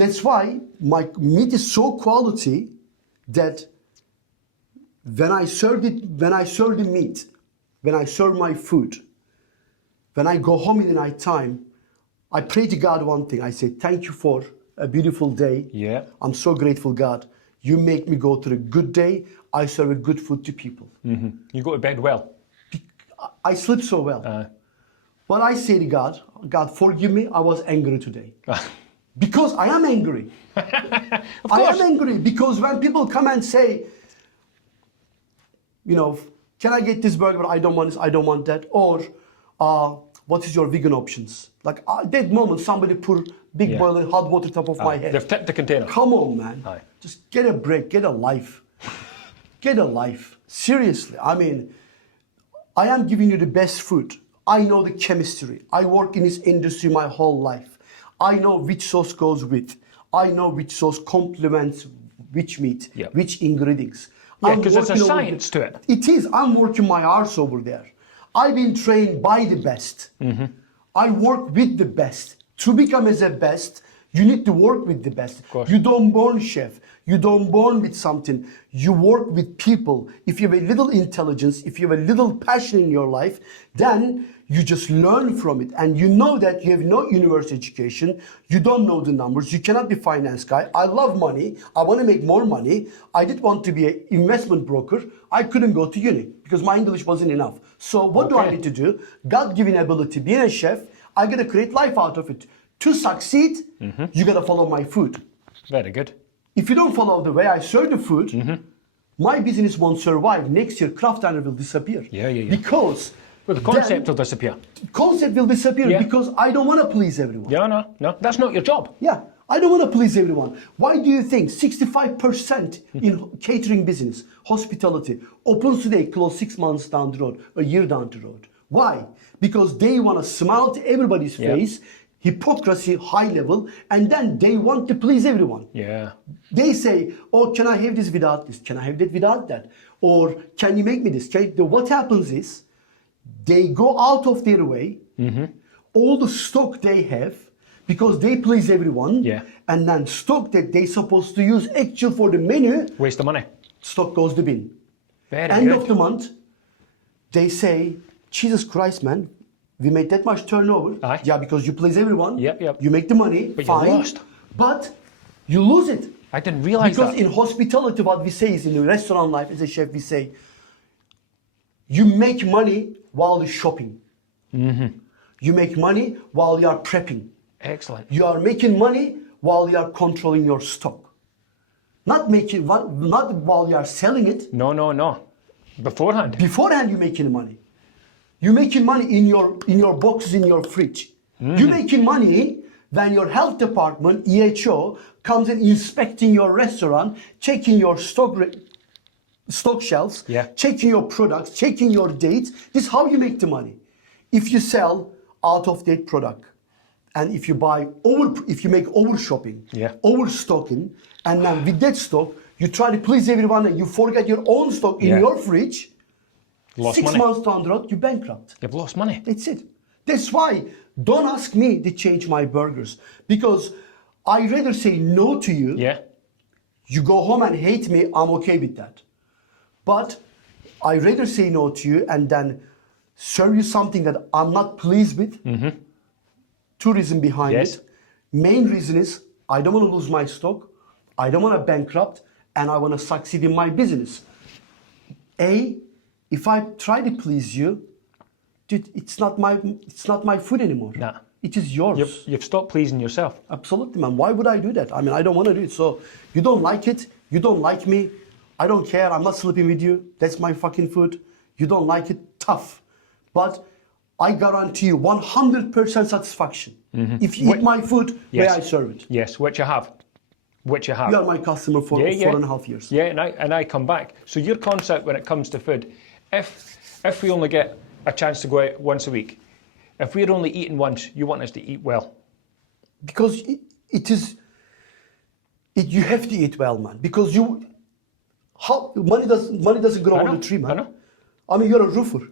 that's why my meat is so quality that when I serve the meat, when I serve my food, when I go home in the night time, I pray to God one thing. I say, thank you for a beautiful day. Yeah. I'm so grateful, God. You make me go through a good day. I serve a good food to people. Mm-hmm. You go to bed well. I sleep so well. But I say to God, God, forgive me, I was angry today. Because I am angry. I am angry because when people come and say, can I get this burger? But I don't want this, I don't want that. Or, what is your vegan options? Like at that moment, somebody put big boiling hot water top of my head. They've tipped the container. Come on, man. Just get a break, get a life. Get a life. Seriously. I mean, I am giving you the best food. I know the chemistry. I work in this industry my whole life. I know which sauce goes with. I know which sauce complements which meat, which ingredients. Yeah, because there's a science to it. It is. I'm working my arse over there. I've been trained by the best. I work with the best. To become as a best, you need to work with the best. You don't born chef. You don't born with something. You work with people. If you have a little intelligence, if you have a little passion in your life, then you just learn from it. And you know that you have no university education. You don't know the numbers. You cannot be finance guy. I love money. I want to make more money. I did want to be an investment broker. I couldn't go to uni because my English wasn't enough. So what do I need to do? God-given ability, being a chef, I got to create life out of it. To succeed, you got to follow my food. Very good. If you don't follow the way I serve the food, my business won't survive. Next year, Craft Diner will disappear. Because the concept will disappear. Concept will disappear because I don't want to please everyone. No, that's not your job. Yeah, I don't want to please everyone. Why do you think 65% in catering business, hospitality, opens today, close 6 months down the road, a year down the road? Why? Because they want to smile to everybody's face, hypocrisy, high level, and then they want to please everyone. They say, oh, can I have this without this? Can I have that without that? Or can you make me this? What happens is, they go out of their way, all the stock they have, because they please everyone, and then stock that they're supposed to use actual for the menu, waste of money. Stock goes to bin. End of the month, they say, Jesus Christ, man, we made that much turnover. Yeah, because you please everyone. You make the money, but fine. You lost. But you lose it. I didn't realize because that. Because in hospitality, what we say is, in the restaurant life, as a chef, we say, you make money while you're shopping. You make money while you are prepping. Excellent. You are making money while you are controlling your stock. Not while you are selling it. No. Beforehand. Beforehand, you're making money. You're making money in your boxes in your fridge. You're making money when your health department, EHO, comes and inspecting your restaurant, checking your stock shelves, checking your products, checking your dates. This is how you make the money. If you sell out of date product, and if you make over shopping, overstocking, and then with that stock, you try to please everyone and you forget your own stock in your fridge, lost 6 money. months down the road, you bankrupt. You've lost money. That's it. That's why don't ask me to change my burgers, because I rather say no to you. You go home and hate me, I'm okay with that. But I rather say no to you and then serve you something that I'm not pleased with. Two reasons behind it. Main reason is I don't want to lose my stock, I don't want to bankrupt, and I want to succeed in my business. If I try to please you, dude, it's not my food anymore. Nah. It is yours. You've stopped pleasing yourself. Absolutely, man. Why would I do that? I mean, I don't want to do it. So you don't like it, you don't like me, I don't care, I'm not sleeping with you. That's my fucking food. You don't like it, tough. But I guarantee you 100% satisfaction. If you eat my food, where I serve it. Yes, which you have. Which you have. You are my customer for 4.5 years. Yeah, and I come back. So your concept when it comes to food, if we only get a chance to go out once a week, if we're only eating once, you want us to eat well. Because you have to eat well, man. Because money doesn't grow on the tree, man. I know. I mean, you're a roofer.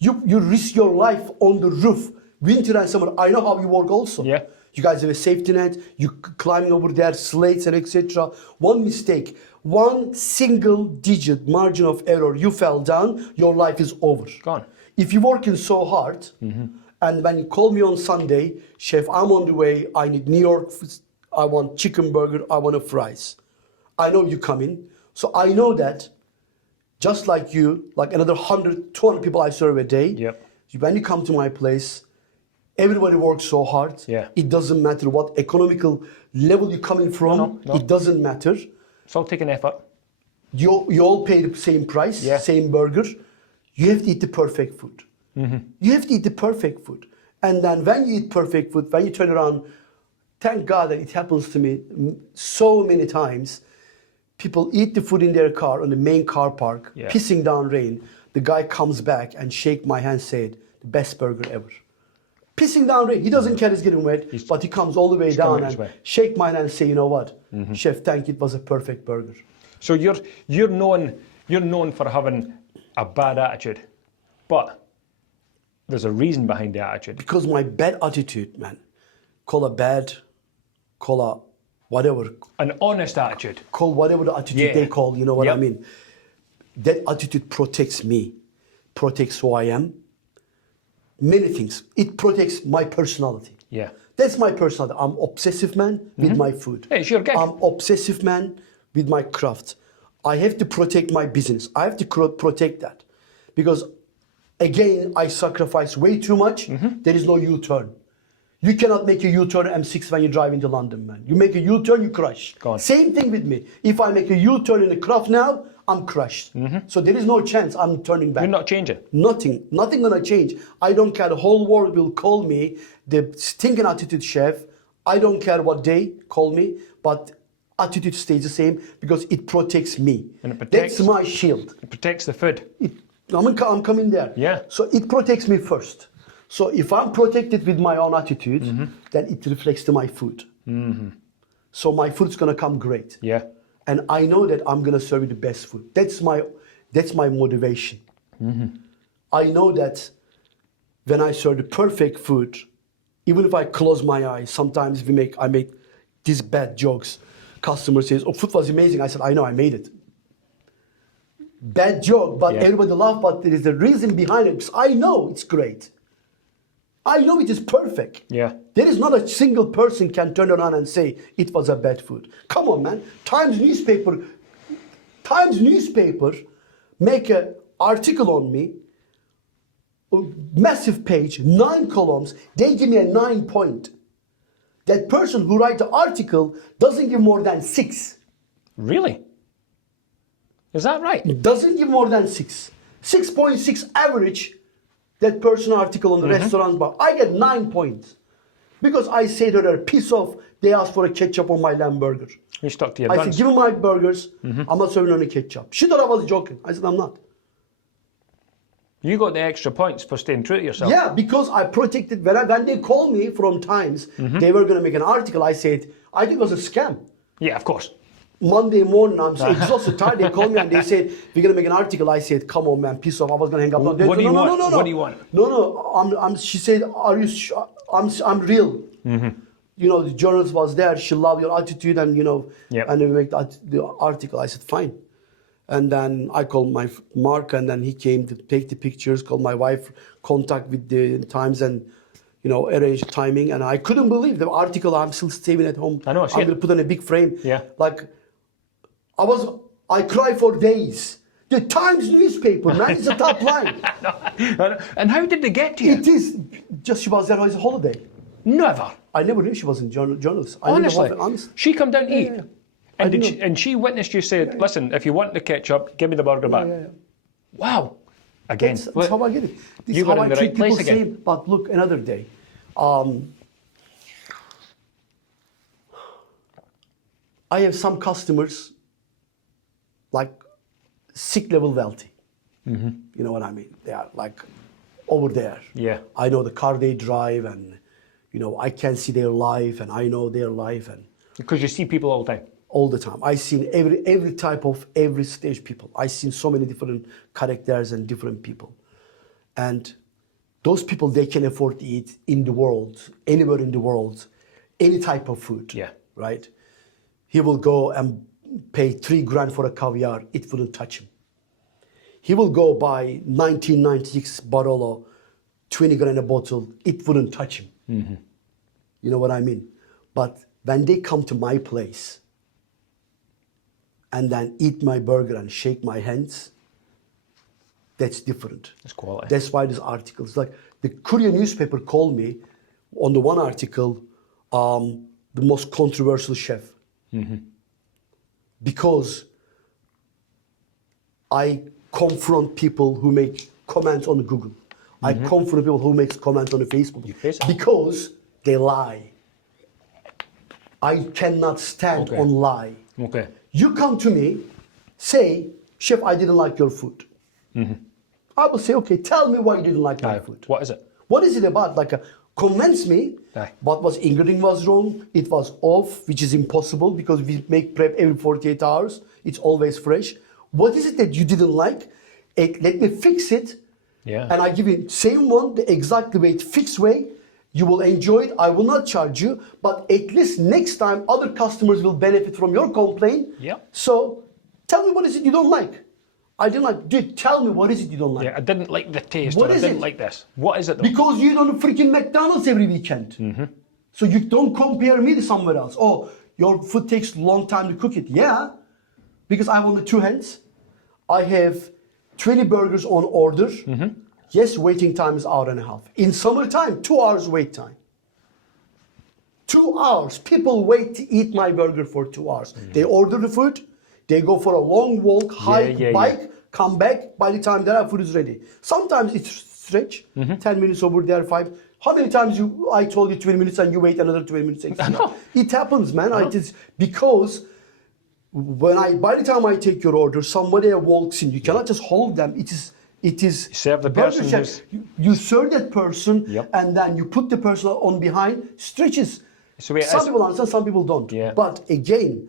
You risk your life on the roof, winter and summer. I know how you work also. Yeah. You guys have a safety net. You climbing over there, slates and etc. One mistake, one single digit margin of error, you fell down, your life is over. Gone. If you're working so hard, and when you call me on Sunday, chef, I'm on the way. I need New York. I want chicken burger. I want a fries. I know you come in, so I know that. Just like you, like another 100, 200 people I serve a day. Yep. When you come to my place, everybody works so hard. Yeah. It doesn't matter what economical level you're coming from. No. It doesn't matter. It's all taking effort. You all pay the same price, same burger. You have to eat the perfect food. You have to eat the perfect food. And then when you eat perfect food, when you turn around, thank God that it happens to me so many times. People eat the food in their car on the main car park, pissing down rain. The guy comes back and shake my hand, said, the best burger ever. Pissing down rain. He doesn't care he's getting wet, but he comes all the way down and shake my hand and say, you know what, chef, thank you, it was a perfect burger. So you're known for having a bad attitude, but there's a reason behind the attitude. Because my bad attitude, man, call a whatever. An honest attitude. Call whatever the attitude they call, you know what I mean? That attitude protects me, protects who I am. Many things. It protects my personality. Yeah. That's my personality. I'm obsessive man with my food. Hey, it's your gig. I'm obsessive man with my craft. I have to protect my business. I have to protect that. Because, again, I sacrifice way too much. There is no U-turn. You cannot make a U-turn M6 when you drive into London, man. You make a U-turn, you crash. Same thing with me. If I make a U-turn in the craft now, I'm crushed. So there is no chance I'm turning back. You're not changing. Nothing gonna change. I don't care. The whole world will call me the stinking attitude chef. I don't care what they call me, but attitude stays the same because it protects me. And it protects, that's my shield. It protects the food. I'm coming there. Yeah. So it protects me first. So if I'm protected with my own attitude, then it reflects to my food. So my food's gonna come great. Yeah. And I know that I'm gonna serve you the best food. That's my motivation. I know that when I serve the perfect food, even if I close my eyes, sometimes I make these bad jokes. Customer says, "Oh, food was amazing." I said, "I know, I made it." Bad joke, but everybody laughed. But there is a reason behind it. Because I know it's great. I know it is perfect. Yeah. There is not a single person can turn around and say it was a bad food. Come on, man. Times newspaper make an article on me, a massive page, 9 columns. They give me a 9 point. That person who write the article doesn't give more than 6. Really? Is that right? Doesn't give more than 6. 6.6 average. That person article on the restaurants bar. I get 9 points. Because I say to her, piece off, they asked for a ketchup on my lamb burger. You stuck to your I guns. said, give me my burgers. I'm not serving any ketchup. She thought I was joking. I said, I'm not. You got the extra points for staying true to yourself. Yeah, because I protected. When they called me from Times, they were going to make an article. I said, I think it was a scam. Yeah, of course. Monday morning, I'm so exhausted, tired. They called me and they said, we're going to make an article. I said, come on, man, piece off. I was going to hang up. What do you want? What do you want? No. She said, are you sure? I'm real. You know, the journalist was there. She loved your attitude and, you know, and we make the article. I said, fine. And then I called my Mark and then he came to take the pictures, called my wife, contact with the Times and, you know, arrange timing. And I couldn't believe the article. I'm still staying at home. I know, I'm going to put on a big frame. Yeah. Like, I cry for days. The Times newspaper, man, it's the top line. And how did they get to you? It is just she was there on a holiday. Never. I never knew she was a journalist. Honestly, honest. She come down to eat. Yeah. And she witnessed you said, listen, if you want the ketchup, give me the burger back. Wow. Again. That's how I get it. This You is how were in I the treat right place people again. same. But look, another day. I have some customers like sick level wealthy. You know what I mean? They are like over there. Yeah. I know the car they drive, and you know I can see their life, and I know their life, and Because you see people all the time. all the time. I've seen every type of every stage people. I've seen so many different characters and different people, and those people they can afford to eat in the world, anywhere in the world, any type of food. Yeah. Right. He will go and pay $3,000 for a caviar. It wouldn't touch him. He will go buy 1996 bottle or 20 grand a bottle. It wouldn't touch him. You know what I mean? But when they come to my place and then eat my burger and shake my hands, that's different. It's quality. That's why these articles, like the Korean newspaper called me on the one article, the most controversial chef. Because I confront people who make comments on Google. I confront people who make comments on the Facebook. You face it. Because they lie. I cannot stand Okay. on lie. Okay. You come to me, say, Chef, I didn't like your food. I will say, okay, tell me why you didn't like my Aye. food. What is it? What is it about? Like, convince me. Aye. What was ingredient was wrong. It was off, which is impossible because we make prep every 48 hours. It's always fresh. What is it that you didn't like? Let me fix it. Yeah. And I give you same one, the exact way, it fixed way. You will enjoy it. I will not charge you, but at least next time other customers will benefit from your complaint. Yeah. So tell me what is it you don't like. I didn't like. Dude, tell me what is it you don't like. Yeah, I didn't like the taste. What or I is didn't it? like this. What is it though? Because you don't freaking McDonald's every weekend. So you don't compare me to somewhere else. Oh, your food takes a long time to cook it. Yeah, because I want the two hands. I have 20 burgers on order. Yes, waiting time is hour and a half. In summertime, 2 hours wait time. 2 hours. People wait to eat my burger for 2 hours. They order the food. They go for a long walk, hike, bike, come back. By the time their food is ready. Sometimes it's stretch. 10 minutes over there, 5. How many times I told you 20 minutes and you wait another 20 minutes extra? It happens, man. It is because by the time I take your order, somebody walks in. You cannot just hold them. It is serve the burger person chef. You serve that person, Yep. and then you put the person on behind, stretches. So wait, Some people understand, some people don't. Yeah. But again,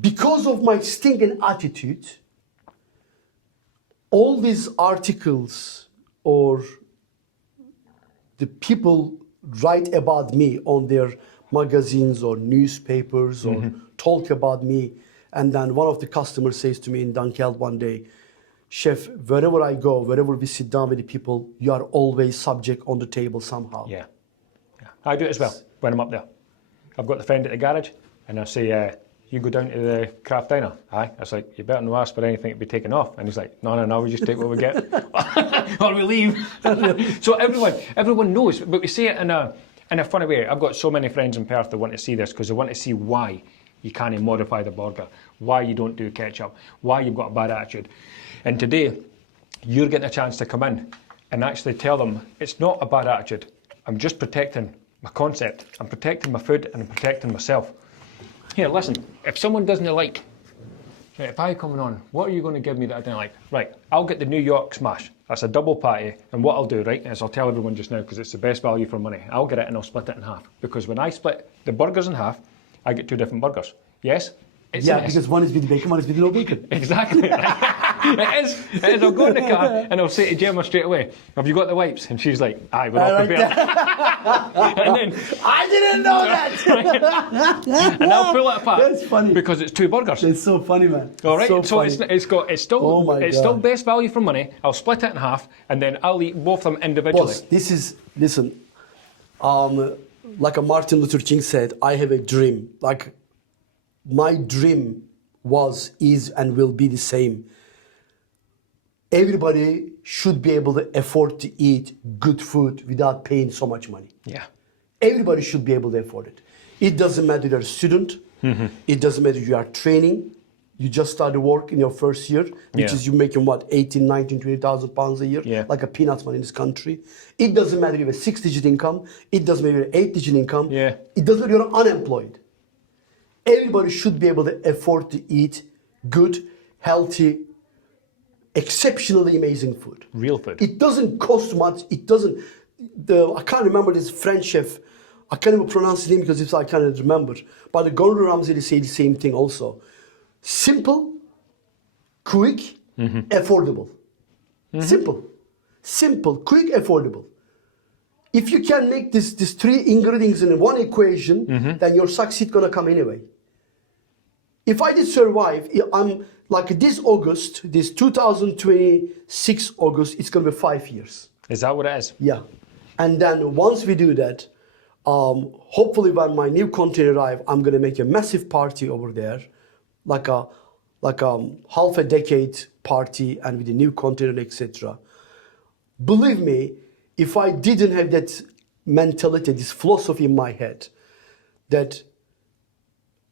because of my stinking attitude, all these articles or the people write about me on their magazines or newspapers or talk about me, and then one of the customers says to me in Dunkeld one day, Chef, wherever I go, wherever we sit down with the people, you are always subject on the table somehow. Yeah. I do it as well when I'm up there. I've got the friend at the garage, and I say, you go down to the craft diner. Aye. I was like, you better not ask for anything to be taken off. And he's like, no, we just take what we get. Or we leave. So everyone knows, but we say it in a funny way. I've got so many friends in Perth that want to see this because they want to see why you can't modify the burger, why you don't do ketchup, why you've got a bad attitude. And today, you're getting a chance to come in and actually tell them it's not a bad attitude. I'm just protecting my concept. I'm protecting my food and I'm protecting myself. Here, listen, if someone doesn't like, if I come on, what are you going to give me that I don't like? Right, I'll get the New York smash. That's a double patty. And what I'll do, right, is I'll tell everyone just now because it's the best value for money. I'll get it and I'll split it in half. Because when I split the burgers in half, I get 2 different burgers. Yes? Because one is with bacon, one is with no bacon. Exactly. It is. I'll go in the car and I'll say to Gemma straight away, have you got the wipes? And she's like, aye, we're all prepared. And then I didn't know that. and I'll pull it apart. That's funny. Because it's 2 burgers. It's so funny, man. All right, So it's still best value for money. I'll split it in half and then I'll eat both of them individually. Boss, listen, like a Martin Luther King said, I have a dream. Like my dream is and will be the same. Everybody should be able to afford to eat good food without paying so much money. Yeah. Everybody should be able to afford it. It doesn't matter you're a student. It doesn't matter you are training. You just started work in your first year, which is you making what, 18, 19, 20,000 pounds a year, like a peanuts money in this country. It doesn't matter if you have a 6-digit income. It doesn't matter if you have an 8-digit income. Yeah. It doesn't matter if you're unemployed. Everybody should be able to afford to eat good, healthy, exceptionally amazing food. Real food. It doesn't cost much. It doesn't. I can't remember this French chef. I can't even pronounce his name because I can't remember. But the Gordon Ramsay, they say the same thing also. Simple, quick, affordable. Simple, quick, affordable. If you can make these three ingredients in one equation, then your success gonna come anyway. If I did survive, I'm like this August, this 2026 August, it's gonna be 5 years. Is that what it is? Yeah. And then once we do that, hopefully when my new container arrive, I'm gonna make a massive party over there, like a half a decade party, and with the new container, etc. Believe me, if I didn't have that mentality, this philosophy in my head, that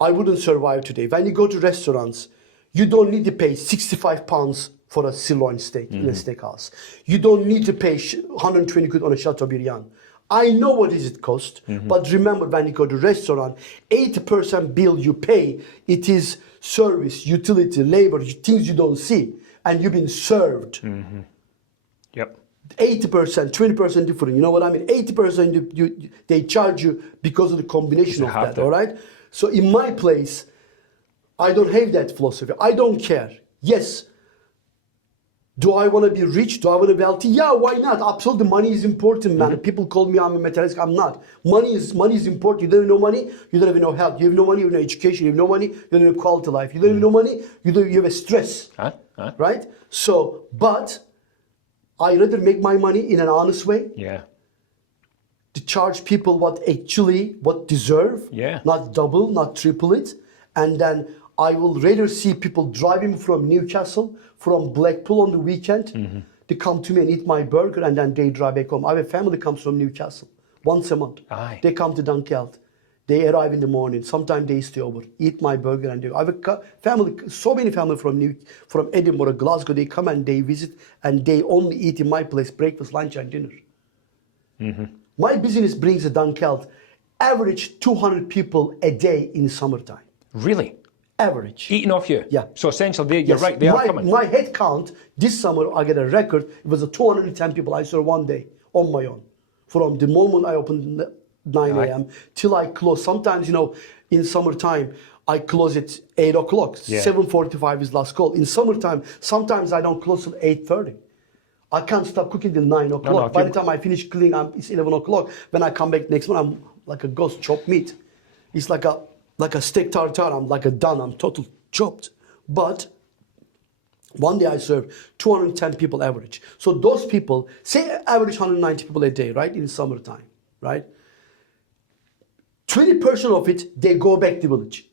I wouldn't survive today. When you go to restaurants, you don't need to pay 65 pounds for a sirloin steak in a steakhouse. You don't need to pay 120 quid on a Chateaubriand. I know what does it cost, but remember when you go to restaurant, 80% bill you pay, it is service, utility, labor, things you don't see, and you've been served. Yep. 80%, 20% different. You know what I mean? 80% they charge you because of the combination of that, all right? So in my place, I don't have that philosophy. I don't care. Yes. Do I want to be rich? Do I want to be wealthy? Yeah, why not? Absolutely, money is important, man. People call me I'm a materialist. I'm not. Money is important. You don't have no money, you don't have no health. You have no money, you have no education. You have no money, you don't have quality life. You don't have no money, you have a stress. Right? So, but I rather make my money in an honest way. Yeah. To charge people what deserve. Yeah. Not double, not triple it. And then I will rather see people driving from Newcastle, from Blackpool on the weekend, to come to me and eat my burger, and then they drive back home. I have a family comes from Newcastle once a month. Aye. They come to Dunkeld. They arrive in the morning. Sometimes they stay over, eat my burger, and I have a family, so many family from Edinburgh, Glasgow. They come and they visit, and they only eat in my place breakfast, lunch, and dinner. My business brings a Dunkeld average 200 people a day in summertime. Really? Average. Eating off you? Yeah. So essentially, you're right, they are coming. My head count this summer, I get a record. It was 210 people I served one day on my own. From the moment I opened 9 a.m. till I close. Sometimes, in summertime, I close at 8 o'clock. Yeah. 7:45 is last call. In summertime, sometimes I don't close till 8:30. I can't stop cooking till 9 o'clock. By the time I finish cleaning, it's 11 o'clock. When I come back next morning, I'm like a ghost, chopped meat. It's like a steak tartare. I'm like a done. I'm total chopped. But one day I serve 210 people average. So those people, say average 190 people a day, right? In summertime, right? 20% of it, they go back to village.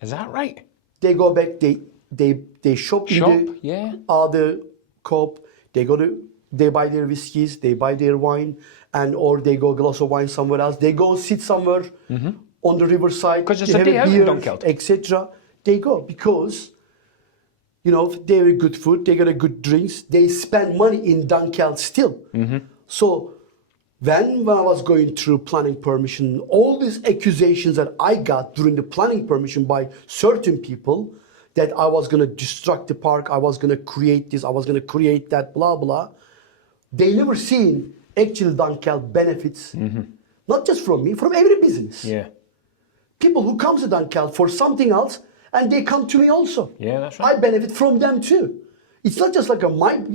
Is that right? They go back, they shop in the other co-op. They buy their whiskeys, they buy their wine, or they go glass of wine somewhere else. They go sit somewhere on the riverside. Because it's a day out in Dunkeld. Etc. They go because, they have good food, they get a good drinks, they spend money in Dunkeld still. So when I was going through planning permission, all these accusations that I got during the planning permission by certain people, that I was going to destruct the park, I was going to create this, I was going to create that, blah, blah. They never seen actual Dunkeld benefits, not just from me, from every business. Yeah. People who come to Dunkeld for something else, and they come to me also. Yeah, that's right. I benefit from them too. It's not just like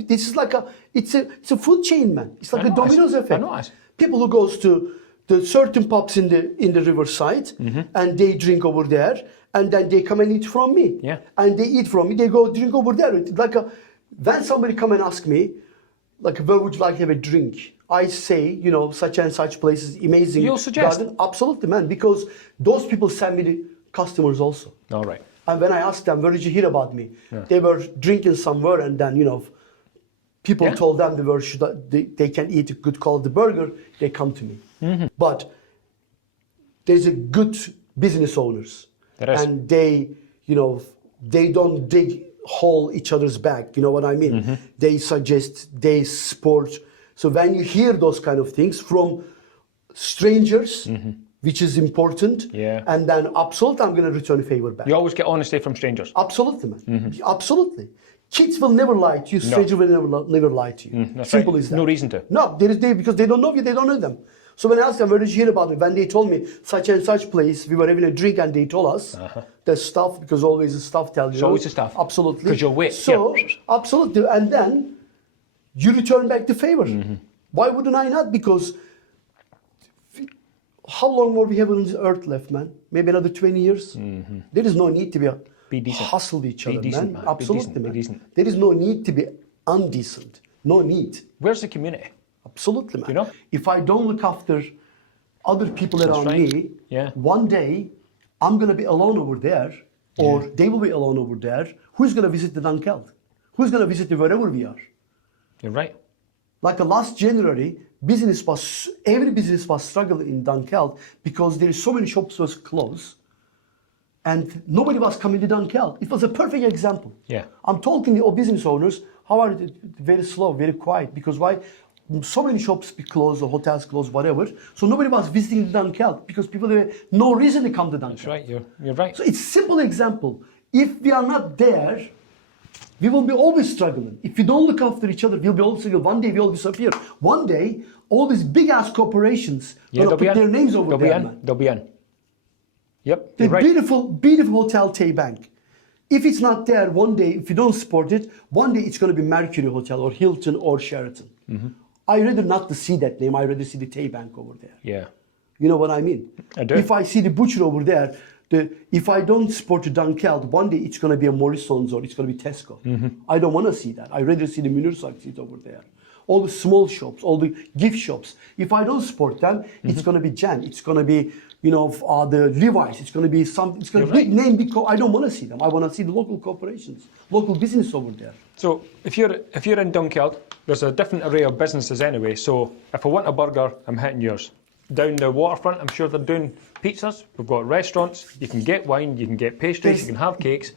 this is like it's a food chain, man. It's like a dominoes effect. I know it. People who goes to the certain pubs in the riverside, and they drink over there, and then they come and eat from me. Yeah. And they eat from me, they go drink over there. It's like when somebody come and ask me, like, where would you like to have a drink? I say, such and such places, amazing. You'll suggest? Garden. Absolutely, man, because those people send me the customers also. All right. And when I asked them, where did you hear about me? They were drinking somewhere, and then, people told them they can eat a good quality burger, they come to me. But there's a good business owners. There is. And they don't dig hole each other's back, you know what I mean? They suggest, they support. So when you hear those kind of things from strangers, which is important. Yeah. And then absolutely, I'm going to return a favor back. You always get honesty from strangers. Absolutely, man. Absolutely. Kids will never lie to you. Strangers will never lie to you. That's Simple right. as that. No reason to. No, because they don't know you, they don't know them. So when I asked them, where did you hear about it? When they told me such and such place, we were having a drink and they told us the stuff, because always the stuff tells you. It's always the stuff. Absolutely. Because you'll wait. So, absolutely. And then you return back the favor. Why wouldn't I not? Because how long more we have on this earth left, man? Maybe another 20 years? There is no need to Be decent. hustle each other, Be decent, man. man. Absolutely, Be man. decent. There is no need to be undecent. No need. Where's the community? Absolutely, man. You know? If I don't look after other people around right. me, Yeah. one day I'm going to be alone over there, or they will be alone over there. Who's going to visit the Dunkeld? Who's going to visit wherever we are? You're right. Like last January, every business was struggling in Dunkeld because there is so many shops was closed, and nobody was coming to Dunkeld. It was a perfect example. Yeah. I'm talking to all business owners. How are you? Very slow, very quiet. Because why? So many shops be closed, or hotels closed, whatever. So nobody was visiting Dunkeld because people had no reason to come to Dunkeld. That's right. You're right. So it's simple example. If we are not there, we will be always struggling. If we don't look after each other, we'll be always struggling. One day we'll disappear. One day, all these big ass corporations will put their names over there. They'll be in. Yep. The You're right. beautiful Hotel Tay Bank. If it's not there one day, if you don't support it, one day it's going to be Mercury Hotel or Hilton or Sheraton. I rather not to see that name. I rather see the Tay Bank over there. Yeah. You know what I mean? I do. If I see the butcher over there, if I don't support the Dunkeld, one day it's going to be a Morrison's or it's going to be Tesco. I don't want to see that. I rather see the Munir succeed over there. All the small shops, all the gift shops. If I don't support them, it's going to be Jan. It's going to be, the Levi's. It's going to be some. It's going to be big name because I don't want to see them. I want to see the local corporations, local business over there. So if you're in Dunkeld, there's a different array of businesses anyway. So if I want a burger, I'm hitting yours. Down the waterfront, I'm sure they're doing pizzas. We've got restaurants. You can get wine. You can get pastries. You can have cakes.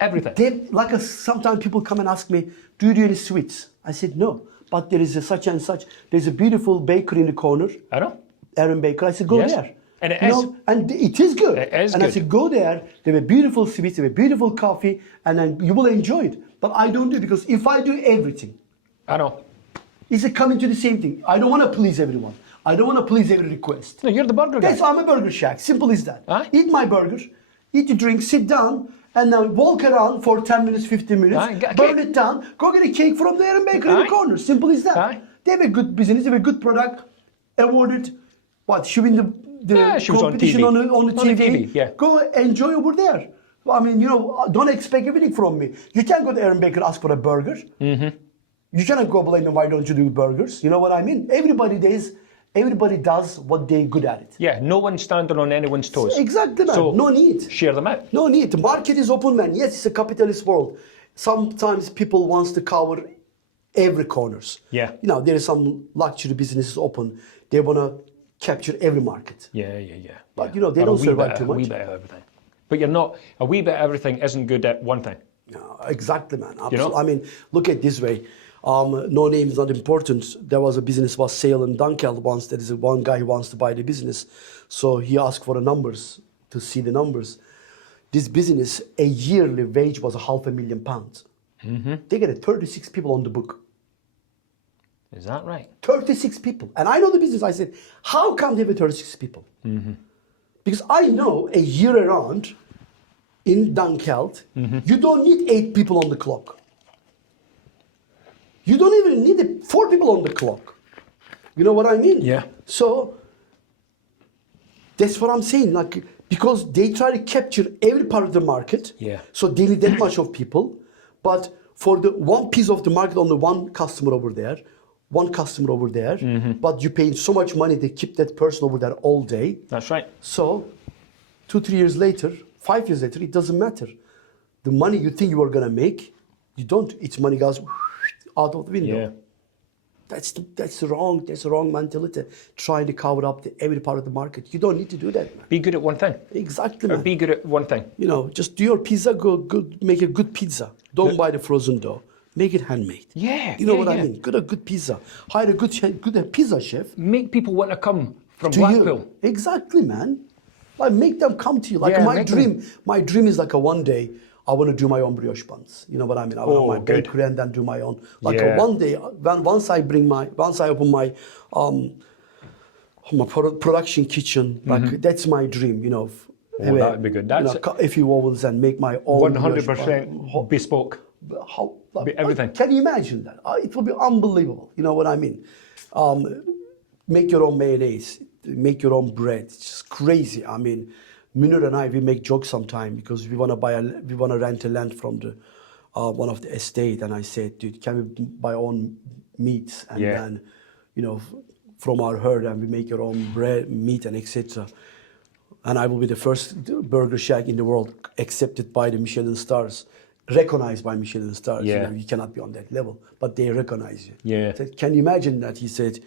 Everything. Sometimes people come and ask me, do you do any sweets? I said no, but there is a such and such. There's a beautiful bakery in the corner. I know. Aaron Baker. I said go there. And it is. And it is good. It is and good. I said go there. They have beautiful sweets. They have beautiful coffee, and then you will enjoy it. But I don't do it because if I do everything, I know. it's coming to the same thing. I don't want to please everyone. I don't want to please every request. No, you're the burger guy. I'm a burger shack. Simple as that. Aye. Eat my burger, eat your drink, sit down, and then walk around for 10 minutes, 15 minutes, Aye, get a burn cake. it down, go get a cake from the Aaron Baker in Aye. the corner. Simple as that. Aye. They have a good business, they have a good product, awarded. What, she win the she was on competition TV. on the On the TV. TV, yeah. Go enjoy over there. I mean, don't expect everything from me. You can't go to Aaron Baker ask for a burger. You cannot go blame them, why don't you do burgers? You know what I mean? Everybody does what they're good at it. Yeah, no one's standing on anyone's toes. Exactly, man. So no need. Share them out. No need. The market is open, man. Yes, it's a capitalist world. Sometimes people wants to cover every corners. Yeah. There is some luxury businesses open. They want to capture every market. Yeah. But, yeah. they Or don't a wee survive bit, too A much. wee bit of everything. But you're not, a wee bit of everything isn't good at one thing. No, exactly, man. You know? I mean, look at it this way. No name is not important. There was a business was sale in Dunkeld once. There is one guy who wants to buy the business. So he asked for the numbers, to see the numbers. This business, a yearly wage was £500,000. They get 36 people on the book. Is that right? 36 people. And I know the business. I said, how come they have 36 people? Because I know a year around in Dunkeld, you don't need 8 people on the clock. You don't even need 4 people on the clock. You know what I mean? Yeah. So that's what I'm saying. Like, because they try to capture every part of the market. Yeah. So they need that much of people. But for the one piece of the market, only one customer over there, but you're paying so much money to keep that person over there all day. That's right. So 2-3 years later, 5 years later, it doesn't matter. The money you think you are going to make, you don't. It's money goes out of the window. Yeah. That's wrong mentality. Trying to cover up every part of the market. You don't need to do that, man. Be good at one thing. Exactly, Or man. be good at one thing. Just do your pizza, make a good pizza. Don't buy the frozen dough. Make it handmade. Yeah. You know what I mean? Good pizza. Hire a good pizza chef. Make people want to come From to Blackpool. you. Exactly, man. Like make them come to you. Like Yeah, my dream is like a one day I want to do my own brioche buns. You know what I mean? I want my good. bakery and then do my own. Like Yeah. one day, once I open my production kitchen, like that's my dream. You know. Oh, that would be good. That's cut a few ovens and make my own 100% bespoke. How Everything. Can you imagine that? It will be unbelievable. You know what I mean? Make your own mayonnaise, make your own bread. It's just crazy. I mean, Munir and I, we make jokes sometimes because we want to rent a land from the one of the estate, and I said, dude, can we buy our own meats and then, you know, from our herd, and we make your own bread, meat, and etc. And I will be the first burger shack in the world accepted by the Michelin stars, recognized by Michelin stars. Yeah. You know, you cannot be on that level, but they recognize you. Yeah. I said, can you imagine that? He said,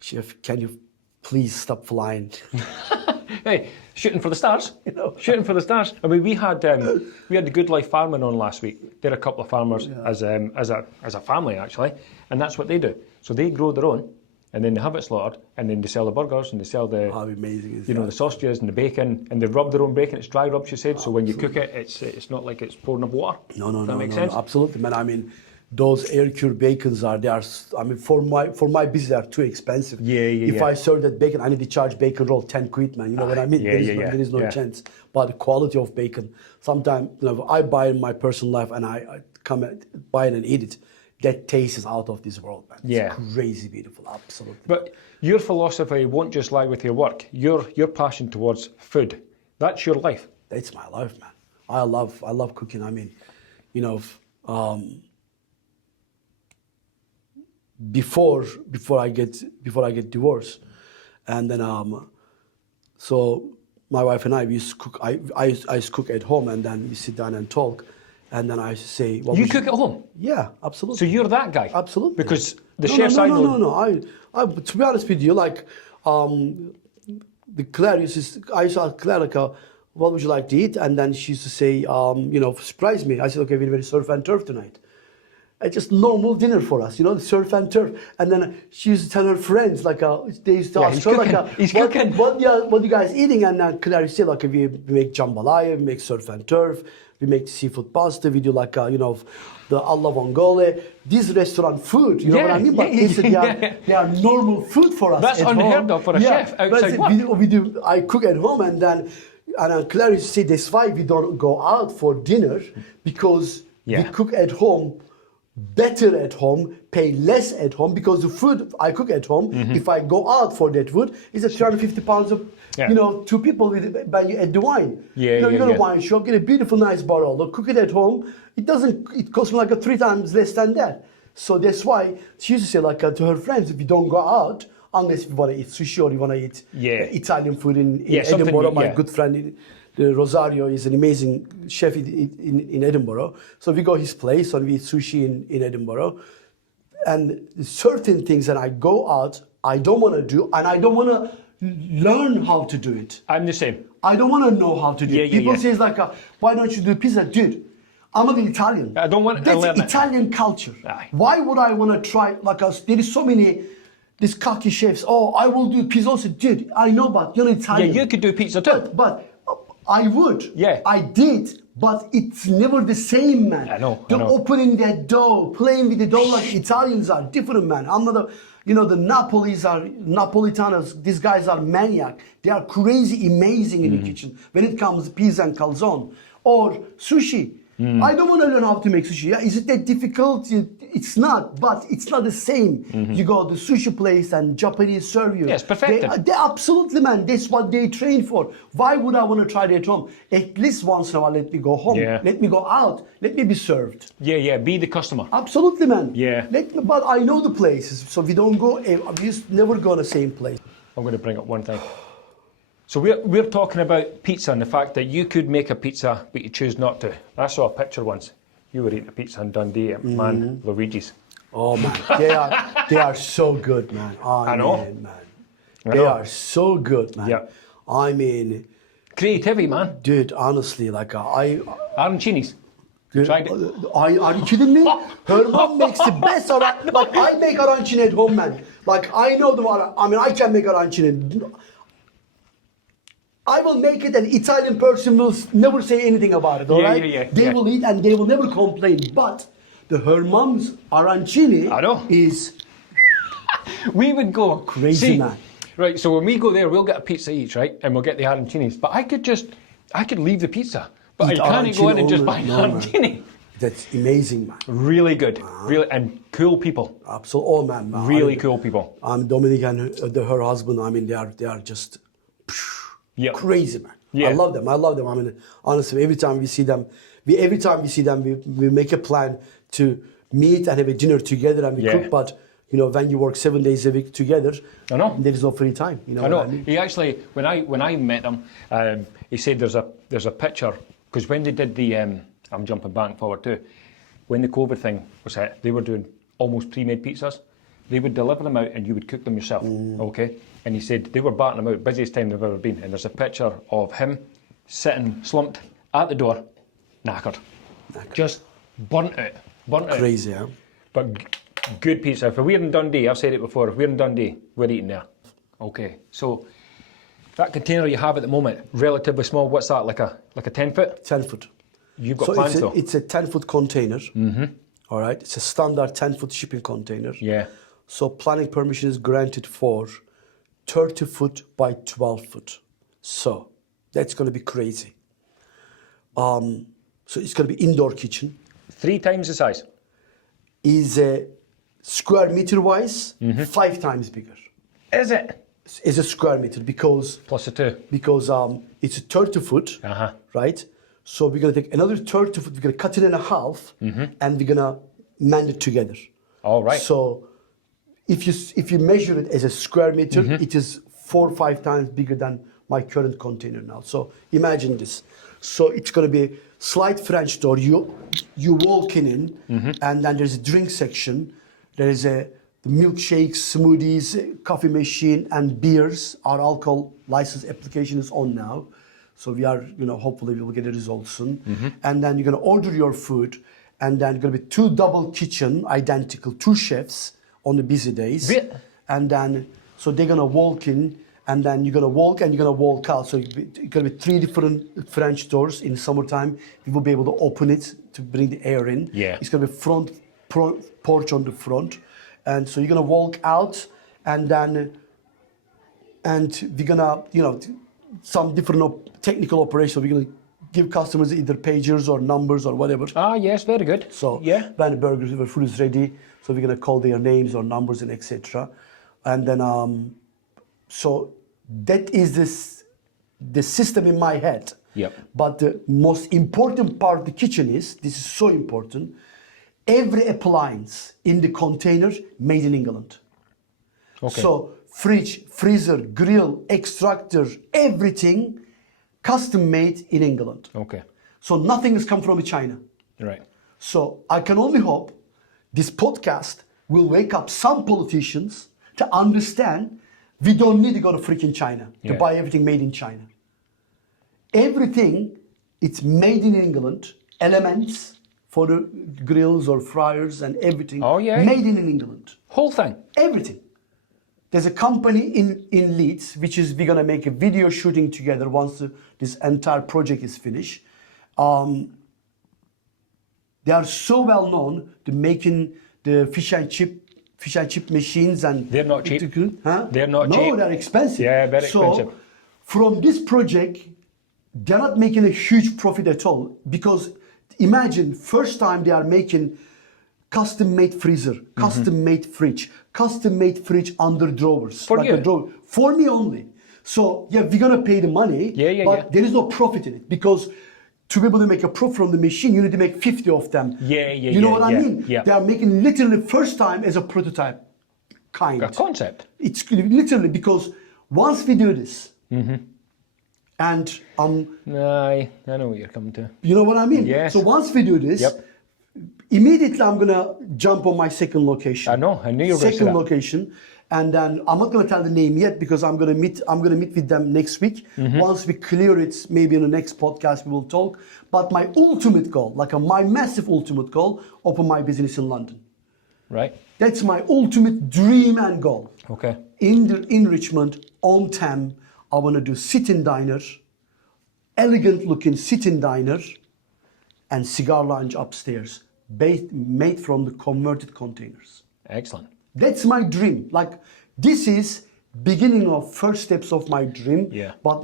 Chef, can you please stop flying? Hey, shooting for the stars. You know. Shooting for the stars. I mean, we had the Good Life Farming on last week. They're a couple of farmers as a family actually, and that's what they do. So they grow their own, and then they have it slaughtered, and then they sell the burgers and they sell the How amazing is you know, the sausages and the bacon, and they rub their own bacon. It's dry rub, she said. So when you cook it, it's not like it's pouring up water. No, Does that make sense? no, absolutely, man. I mean, those air cured bacons I mean, for my business, they are too expensive. If I serve that bacon, I need to charge bacon roll 10 quid, man. You know what I mean? There is no chance. But the quality of bacon, sometimes, you know, I buy in my personal life and I come buy it and eat it. That taste is out of this world, man. It's crazy beautiful, absolutely. But your philosophy won't just lie with your work. Your passion towards food, that's your life. That's my life, man. I love cooking. I mean, you know, before I get divorced, and then so my wife and I, we used to cook. I used to cook at home, and then we sit down and talk, and then I used to say, You cook at home? Yeah, absolutely. So you're that guy? Absolutely. Because the chefs I know... No. I to be honest with you, like the Claire I used to ask Claire, like, what would you like to eat? And then she used to say, you know, surprise me. I said, okay, we're going to surf and turf tonight. It's just normal dinner for us, you know, the surf and turf. And then she used to tell her friends, like, they used to ask her, like, he's cooking. What you guys eating? And then Claire said, like, we make jambalaya, we make surf and turf, we make seafood pasta, we do like, you know, the alla vongole, this restaurant food, you know what I mean? But they are normal food for us. That's at unheard home. of for a chef outside work. I cook at home, and then Claire used to say, that's why we don't go out for dinner, because we cook at home, better at home, pay less at home, because the food I cook at home, if I go out for that food, it's a 350 pounds of, you know, two people at the wine. You go to a wine shop, get a beautiful, nice bottle, cook it at home. It costs me like 3 times less than that. So that's why she used to say, like, to her friends, if you don't go out, unless you want to eat sushi or you want to eat Italian food in Edinburgh, my good friend, Rosario is an amazing chef in Edinburgh. So we go his place and we eat sushi in Edinburgh. And certain things that I go out, I don't want to do, and I don't want to learn how to do it. I'm the same. I don't want to know how to do it. People say, like, why don't you do pizza? Dude, I'm an Italian. I don't want to learn That's Italian culture. Aye. Why would I want to try, like, there is so many, these cocky chefs, I will do pizza also. Dude, I know, but you're Italian. Yeah, you could do pizza too. But I would. Yeah. I did. But it's never the same, man. I know. Opening that dough, playing with the dough like Italians are different, man. I'm not the Napolitanos, these guys are maniac. They are crazy, amazing in the kitchen when it comes to pizza and calzone. Or sushi. I don't want to learn how to make sushi. Yeah, is it that difficult? It's not, but it's not the same. You go to the sushi place and Japanese serve you. Yes, perfect. They absolutely, man. That's what they train for. Why would I want to try it at home? At least once in a while, let me go home. Yeah. Let me go out. Let me be served. Yeah, be the customer. Absolutely, man. Yeah. But I know the places, so we don't go. We just never go to the same place. I'm going to bring up one thing. So we're talking about pizza and the fact that you could make a pizza, but you choose not to. I saw a picture once. You were eating a pizza in Dundee at Man Luigi's. Oh man, they are so good, man. I know. Man. They are so good, man. Yeah. I mean, creativity, man. Dude, honestly, like arancinis. Dude, Tried it. Are you kidding me? Her mom makes the best like I make arancini at home, man. Like I know them. I mean, I can make arancini. I will make it, an Italian person will never say anything about it, all right? They will eat and they will never complain. But her mom's arancini is... We would go crazy, man. Right, so when we go there, we'll get a pizza each, right? And we'll get the arancinis. But I could leave the pizza. But I can't go in and just buy an arancini. That's amazing, man. Really good. Really, and cool people. Absolutely. Oh, man. Really cool people. Dominic and her husband, I mean, they are just crazy, man. Yeah. I love them. I mean, honestly, every time we see them, we make a plan to meet and have a dinner together and we cook. But, you know, when you work 7 days a week together, there is no free time. You know what I mean? He actually, when I met him, he said there's a picture, because when they did the, I'm jumping back and forward too, when the COVID thing was hit, they were doing almost pre-made pizzas. They would deliver them out and you would cook them yourself, okay? And he said they were batting them out, busiest time they've ever been. And there's a picture of him sitting slumped at the door, knackered. Just burnt out. Crazy, huh? But good pizza. If we're in Dundee, I've said it before, if we're in Dundee, we're eating there. Okay, so that container you have at the moment, relatively small, what's that, like a 10 foot? 10 foot. You've got plans though? It's a 10-foot container, all right? It's a standard 10-foot shipping container. Yeah. So planning permission is granted for 30 foot by 12 foot. So that's going to be crazy. So it's going to be indoor kitchen. 3 times the size. Is square meter wise 5 times bigger. Is it? Is a square meter because plus a 2. Because it's a 30 foot, right? So we're gonna take another 30 foot. We're gonna cut it in half, and we're gonna mend it together. All right. So if you measure it as a square meter, it is 4 or 5 times bigger than my current container now. So imagine this. So it's gonna be a slight French door. You walk in, and then there's a drink section. There is the milkshakes, smoothies, coffee machine, and beers. Our alcohol license application is on now. So we are, hopefully we will get a result soon. And then you're going to order your food. And then going to be 2 double kitchen, identical, 2 chefs on the busy days. And then, so they're going to walk in. And then you're going to walk and you're going to walk out. So it's going to be 3 different French doors in summertime. We will be able to open it to bring the air in. Yeah. It's going to be front porch on the front. And so you're going to walk out and then, and we're going to, some different technical operations. We're going to give customers either pagers or numbers or whatever. Ah, yes, very good. So when the burgers, the food is ready, so we're going to call their names or numbers and etc. And then, so that is the system in my head. Yep. But the most important part of the kitchen is, this is so important, every appliance in the container made in England. Okay. So fridge, freezer, grill, extractor, everything custom made in England. Okay. So nothing has come from China. Right. So I can only hope this podcast will wake up some politicians to understand we don't need to go to freaking China to buy everything made in China. Everything, it's made in England, elements for the grills or fryers and everything. Oh, yeah. Made in England. Whole thing? Everything. There's a company in Leeds, which is, we're going to make a video shooting together once this entire project is finished. They are so well known to making the fish and chip machines, and they're not cheap. Huh? They're not cheap. No, they're expensive. Yeah, very expensive. So from this project, they're not making a huge profit at all, because imagine first time they are making custom-made freezer, custom-made fridge, custom-made fridge under drawers. For you? A drawer. For me only. So yeah, we're gonna pay the money, but there is no profit in it, because to be able to make a profit from the machine, you need to make 50 of them. You know what I mean? Yeah. They are making literally first time as a prototype kind. A concept. It's literally, because once we do this, and I know what you're coming to. you know what I mean? Yes. So once we do this, immediately I'm gonna jump on my second location. I know. I knew you were going to say Second that. location, and then I'm not gonna tell the name yet, because I'm gonna meet with them next week. Once we clear it, maybe in the next podcast we will talk. But my ultimate goal, my massive ultimate goal, open my business in London. Right. That's my ultimate dream and goal. Okay. In Richmond, on Thames, I want to do sit-in diner, elegant looking sit-in diner, and cigar lounge upstairs, made from the converted containers. Excellent. That's my dream. Like, this is beginning of first steps of my dream. Yeah. But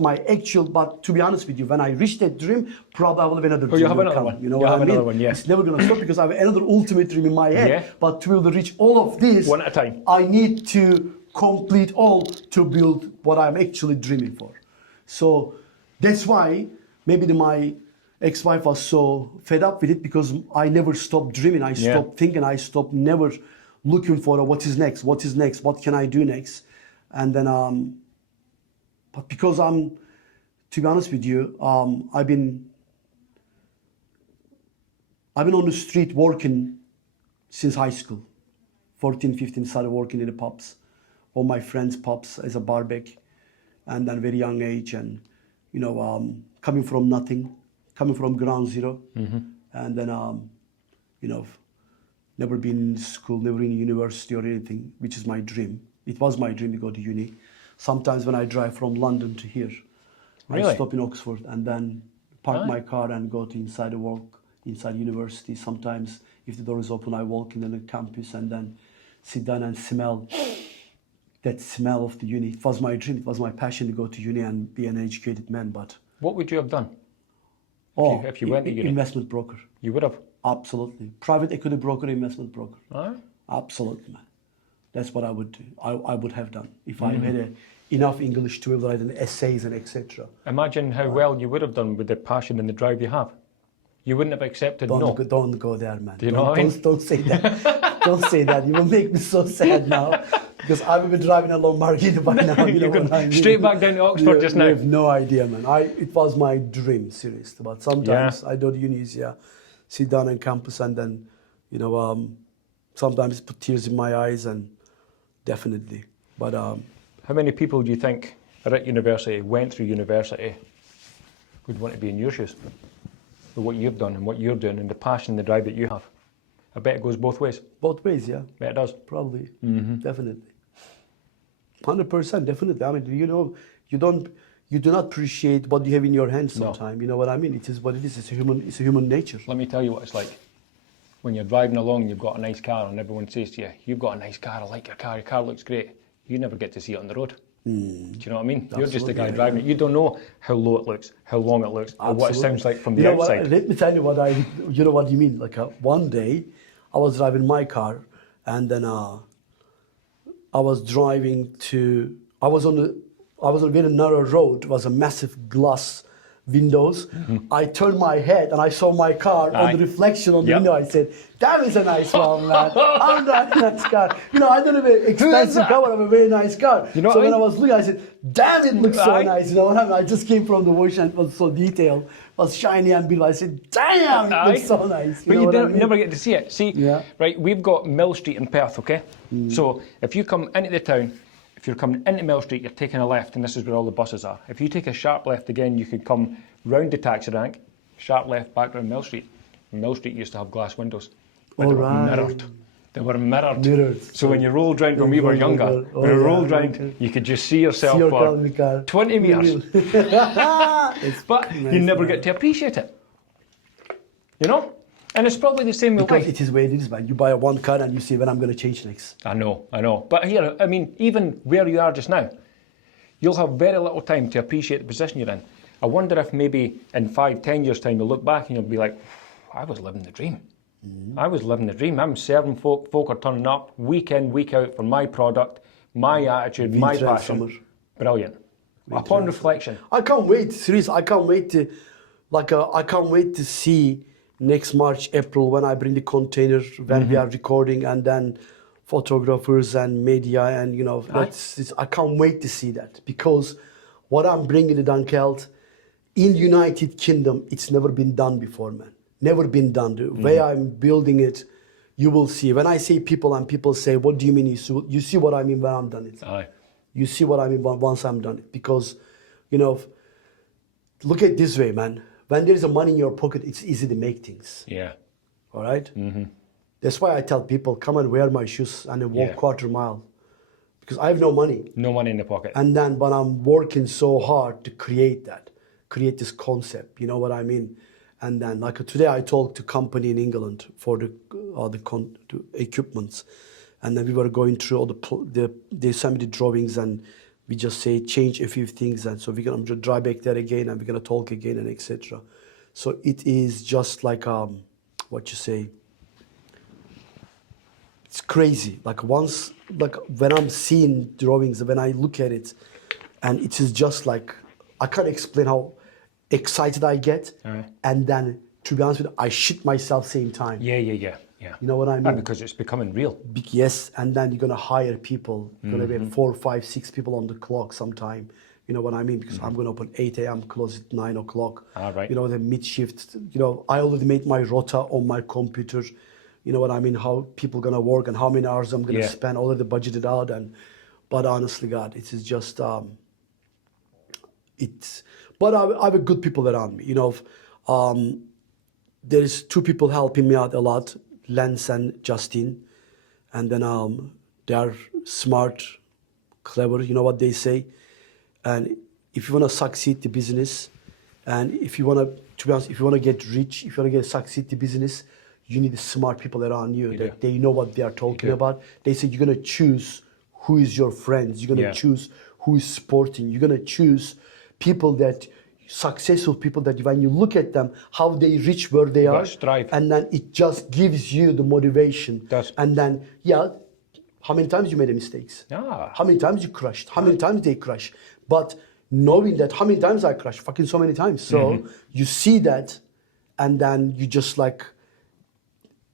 to be honest with you, when I reach that dream, probably I will have another dream. Oh, you have will another come. one. You know You what have I mean? another one, yeah. It's never going to stop because I have another ultimate dream in my head. Yeah. But to be able to reach all of this, One at a time. I need to complete all to build what I'm actually dreaming for. So that's why maybe my ex-wife was so fed up with it, because I never stopped dreaming. I stopped thinking. I stopped never looking for what is next, what can I do next. And then, but because to be honest with you, I've been on the street working since high school. 14, 15, started working in the pubs, all my friends' pubs as a barback, and then very young age, and coming from nothing, coming from ground zero, and then never been in school, never in university or anything, which is my dream. It was my dream to go to uni. Sometimes when I drive from London to here, Really? I stop in Oxford and then park my car and go to inside university. Sometimes if the door is open, I walk in the campus and then sit down and smell that smell of the uni. It was my dream, it was my passion to go to uni and be an educated man. But What would you have done if you went to uni? Investment broker. You would have. Absolutely. Private equity broker, investment broker. All right. Absolutely, man. That's what I would do. I would have done if I had enough English to write essays and etc. Imagine how well you would have done with the passion and the drive you have. You wouldn't have accepted no. Don't go there, man. Do you know what I mean? Don't say that. Don't say that. You will make me so sad now, because I will be driving a Lamborghini by now. You know what I mean? Straight back down to Oxford just now. You have no idea, man. It was my dream, seriously. But sometimes I do the unis, sit down on campus and then, sometimes put tears in my eyes, and definitely. But How many people do you think are at university, went through university, would want to be in your shoes? With what you've done and what you're doing and the passion and the drive that you have. I bet it goes both ways. both ways, yeah. Bet it does. Probably. Definitely. 100%, definitely. I mean, you do not appreciate what you have in your hands sometimes. You know what I mean? It is what it is. It's a human nature. Let me tell you what it's like. When you're driving along, you've got a nice car, and everyone says to you, "You've got a nice car. I like your car looks great." You never get to see it on the road. Do you know what I mean? Absolutely, You're just the guy driving it. You don't know how low it looks, how long it looks, or what it sounds like from the outside. Let me tell you you know what you mean. Like one day, I was driving my car, and then I was on a very narrow road. It was a massive glass windows. I turned my head and I saw my car on the reflection on the window. I said, "That is a nice one, man. I'm driving a nice car." I don't have an expensive car, but I have a very nice car. You know so what I when mean? I was looking, I said, "Damn, it looks so nice." You know what I mean? I just came from the ocean. It was so detailed. It was shiny and beautiful. I said, "Damn, it looks so nice." But you never get to see it. See, right, we've got Mill Street in Perth, okay? So if you come into the town, if you're coming into Mill Street, you're taking a left, and this is where all the buses are. If you take a sharp left again, you could come round the taxi rank, sharp left back round Mill Street. Mill Street used to have glass windows. But they were mirrored. They were mirrored. So when you rolled round when we were younger, when you rolled round, you could just see yourself for 20 metres. But you never get to appreciate it. You know? And it's probably the same with because life. it is where it is, man. You buy one car and you say, "When I'm going to change next." I know. But here, I mean, even where you are just now, you'll have very little time to appreciate the position you're in. I wonder if maybe in 5, 10 years' time you'll look back and you'll be like, "I was living the dream. I was living the dream. I'm serving folk are turning up week in, week out for my product, my attitude, my passion." Summer. Brilliant. Upon reflection. I can't wait. Seriously, I can't wait to see next March, April, when I bring the container, when we are recording, and then photographers and media, and I can't wait to see that, because what I'm bringing to Dunkeld in United Kingdom, it's never been done before, man. Never been done. The way I'm building it, you will see. When I say people and people say, "What do you mean?" You see what I mean when I'm done it. Aye. You see what I mean once I'm done it, because, look at it this way, man. When there's a money in your pocket, it's easy to make things. Yeah. All right? That's why I tell people, come and wear my shoes and then walk quarter mile. because I have no money. No money in the pocket. But I'm working so hard to create this concept. You know what I mean? And then, like today, I talked to company in England for the equipments, and then we were going through all they sent me the drawings, and we just say change a few things, and so we're gonna just drive back there again, and we're gonna talk again, and etc. So it is just like what you say. It's crazy. Like once, like when I'm seeing drawings, when I look at it, and it is just like I can't explain how excited I get, and then to be honest with you, I shit myself same time. Yeah. You know what I mean? Because it's becoming real. Yes, and then you're gonna hire people. You're gonna be 4, 5, 6 people on the clock sometime. You know what I mean? Because I'm gonna open 8 a.m., close at 9 o'clock. All right. You know, the mid shift. You know, I already made my rota on my computer. You know what I mean? How people gonna work and how many hours I'm gonna spend. Already budgeted out. But honestly, God, it is just it's. But I have good people around me. You know, there is 2 people helping me out a lot, Lance and Justin, and then they are smart, clever. You know what they say. And if you want to succeed the business, and if you want to be honest, if you want to get rich, if you want to succeed the business, you need smart people around you that they know what they are talking about. They say you're gonna choose who is your friends. You're gonna choose who is supporting. You're gonna choose people successful people that when you look at them, how they reach where they are, strive. And then it just gives you the motivation. And then, how many times you made mistakes? How many times you crashed? How many times they crash? But knowing that, how many times I crashed? Fucking so many times. So you see that, and then you just like,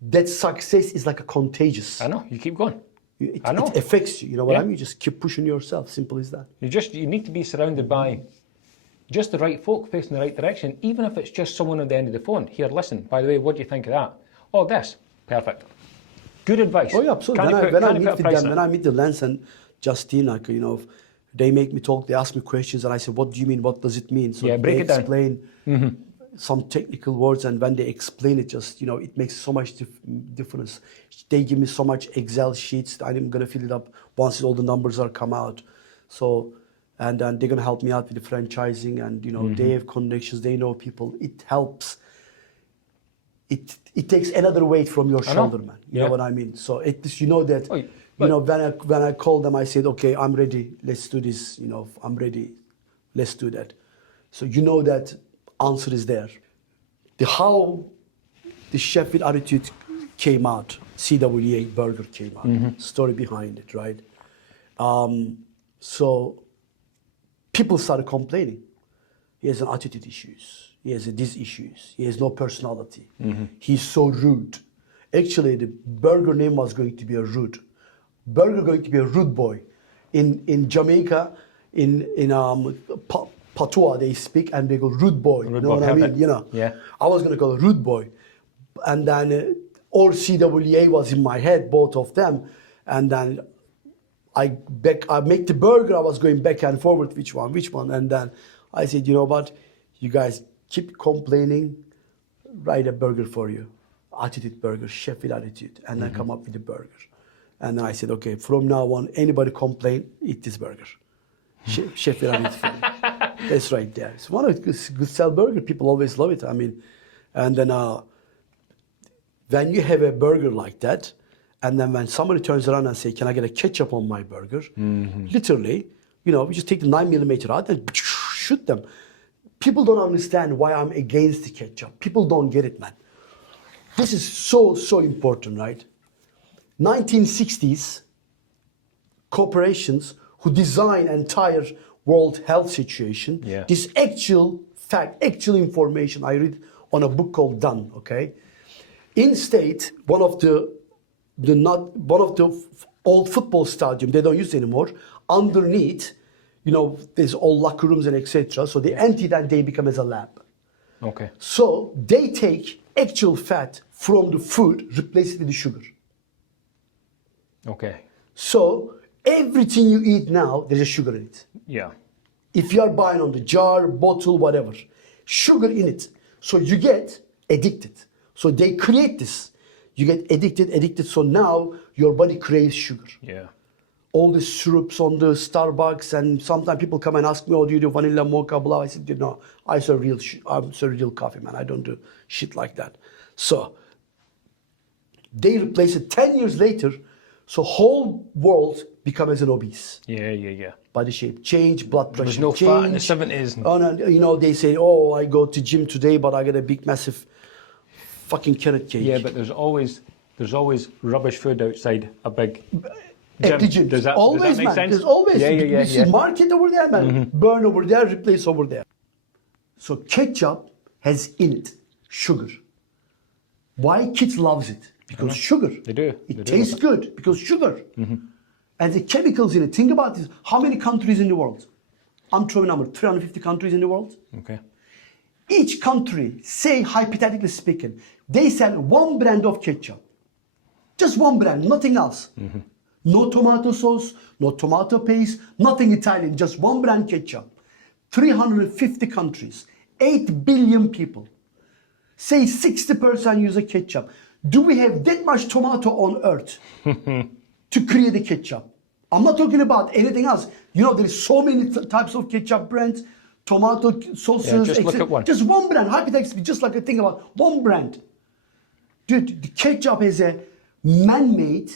that success is like a contagious. I know, you keep going. It affects you, you know what I mean? You just keep pushing yourself, simple as that. You need to be surrounded by just the right folk facing the right direction, even if it's just someone on the end of the phone. Here, listen, by the way, what do you think of that? Oh, this. Perfect. Good advice. Oh, yeah, absolutely. When I meet the Lance and Justine, like, you know, they make me talk, they ask me questions, and I say, what do you mean? What does it mean? So break it down. Explain some technical words, and when they explain it, just, you know, it makes so much difference. They give me so much Excel sheets. I'm going to fill it up once all the numbers are come out. So, and then they're going to help me out with the franchising, and, you know, they have connections, they know people. It helps. It takes another weight from your shoulder, man. You know what I mean? So you know that, you know, when I called them, I said, okay, I'm ready. Let's do this. You know, I'm ready. Let's do that. So you know that answer is there. How the chef with attitude came out, CWA burger came out, story behind it, right? So people started complaining. He has an attitude issues. He has these issues. He has no personality. He's so rude. Actually, the burger name was going to be a rude. Burger going to be a rude boy. In Jamaica, in Patois, they speak and they go rude boy. You know what I mean? You know. Yeah. I was gonna call it rude boy, and then or CWA was in my head, both of them, and then I make the burger. I was going back and forward, which one, and then I said, you know what, you guys keep complaining, write a burger for you, attitude burger, chef with attitude, and then come up with the burger. And then I said, okay, from now on, anybody complain, eat this burger. Chef with attitude. That's right there. It's one of the good sell burger. People always love it. I mean, and then when you have a burger like that, and then when somebody turns around and say, can I get a ketchup on my burger? Literally, you know, we just take the 9mm out and shoot them. People don't understand why I'm against the ketchup. People don't get it, man. This is so important, right? 1960s, corporations who design entire world health situation, this actual fact, actual information I read on a book called Done, okay? In state, one of the old football stadium, they don't use it anymore, underneath, you know, there's all locker rooms and etc. So they empty that, they become as a lab. Okay. So they take actual fat from the food, replace it with the sugar. Okay. So everything you eat now, there's a sugar in it. Yeah. If you are buying on the jar, bottle, whatever, sugar in it. So you get addicted. So they create this. You get addicted. So now your body craves sugar. Yeah. all the syrups on the Starbucks, and sometimes people come and ask me, "Oh, do you do vanilla mocha?" Blah. I said, "No, I serve real coffee, man. I don't do shit like that." So they replace it 10 years later. So whole world become as an obese. Yeah. Body shape change, blood pressure There's no change. fat in the 70s. Oh no, you know, they say, "Oh, I go to gym today, but I got a big, massive, fucking carrot cake." Yeah, but there's always rubbish food outside a big At the gym. Does that Always, make man. sense? There's always. Yeah. You see market over there, man. Burn over there, replace over there. So ketchup has in it sugar. Why kids loves it? Because sugar. They do. It They do tastes love good because sugar. And the chemicals in it. Think about this. How many countries in the world? I'm throwing a number. 350 countries in the world. Okay. Each country, say hypothetically speaking, they sell one brand of ketchup. Just one brand, nothing else. No tomato sauce, no tomato paste, nothing Italian, just one brand ketchup. 350 countries, 8 billion people. Say 60% use a ketchup. Do we have that much tomato on earth to create a ketchup? I'm not talking about anything else. You know, there's so many types of ketchup brands, tomato sauces. Yeah, just look at one. Just one brand. Hypothetically, just like a thing about one brand. Dude, the ketchup has a man-made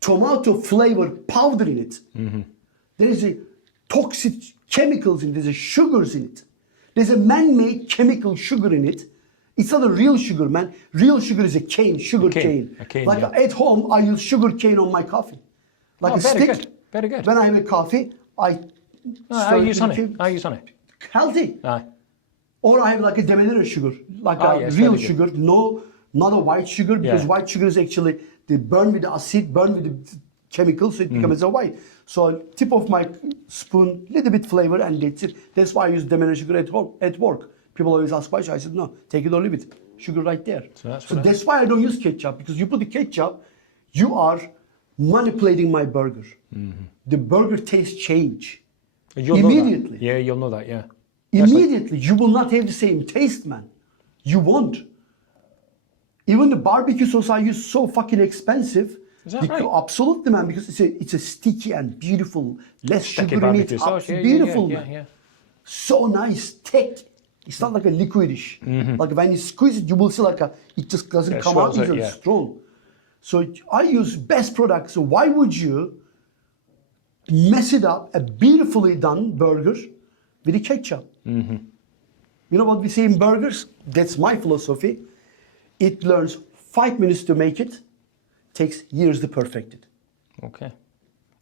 tomato flavor powder in it. There is a toxic chemicals in it. There's a sugars in it. There's a man-made chemical sugar in it. It's not a real sugar, man. Real sugar is a cane, sugar cane. A cane, Like yeah. at home, I use sugar cane on my coffee. Like Oh, a very stick. good, very good. When I have a coffee, I I stir it use with honey. the- I use honey. Healthy. Aye. Or I have like a demerara sugar, like Ah, a yes, real very good. sugar, no, not a white sugar, because Yeah. white sugar is actually, they burn with the acid, burn with the chemicals, so it becomes a white. So tip of my spoon, little bit flavor, and that's it. That's why I use demerara sugar at home, at work. People always ask why, I said, no, take it or leave it. Sugar right there. So that's Why I don't use ketchup, because you put the ketchup, you are manipulating my burger. The burger taste change. You'll know that. Immediately. Yeah, you'll know that. Yeah. That's like- Immediately, you will not have the same taste, man. You won't. Even the barbecue sauce I use so fucking expensive. Is that right? Absolutely, man, because it's a sticky and beautiful, less Sticky sugar in it. barbecue sauce. Yeah, Beautiful, yeah, man. yeah. So nice, thick. It's not like a liquidish. Like when you squeeze it, you will see it just doesn't Yeah, come out swells it, easily, yeah. strong. So I use best products. So why would you mess it up, a beautifully done burger, with a ketchup? You know what we say in burgers? That's my philosophy. It learns 5 minutes to make it, takes years to perfect it. Okay.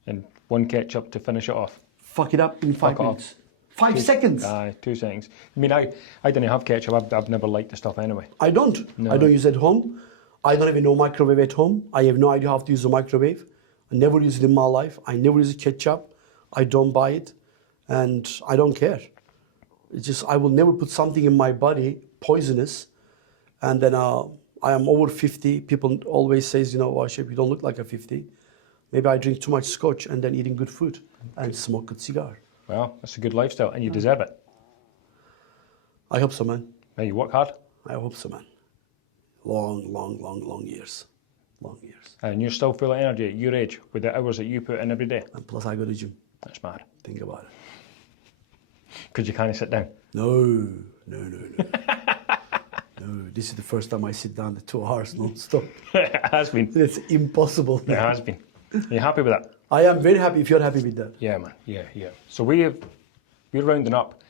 And one ketchup to finish it off. Fuck it up in 5 Fuck off. minutes. 5 seconds. Aye, 2 seconds. I mean, I didn't have ketchup. I've never liked the stuff anyway. I don't. No. I don't use it at home. I don't even know microwave at home. I have no idea how to use a microwave. I never use it in my life. I never use ketchup. I don't buy it. And I don't care. It's just, I will never put something in my body poisonous. And then I am over 50. People always says, oh, Shep, you don't look like a 50. Maybe I drink too much scotch and then eating good food and smoke good cigar. Well, that's a good lifestyle, and you deserve it. I hope so, man. Now you work hard, I hope so, man. Long years. Long years. and you're still full of energy at your age with the hours that you put in every day. And plus I go to gym. That's mad. Think about it. Because you can't sit down. No. No, this is the first time I sit down the 2 hours non-stop. It has been. It's impossible. It has been. Are you happy with that? I am very happy if you're happy with that. Yeah, man. Yeah. So we're rounding up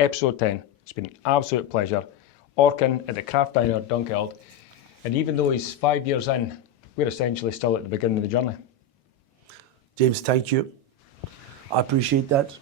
episode 10. It's been an absolute pleasure. Orkun at the Craft Diner Dunkeld. And even though he's 5 years in, we're essentially still at the beginning of the journey. James, thank you. I appreciate that.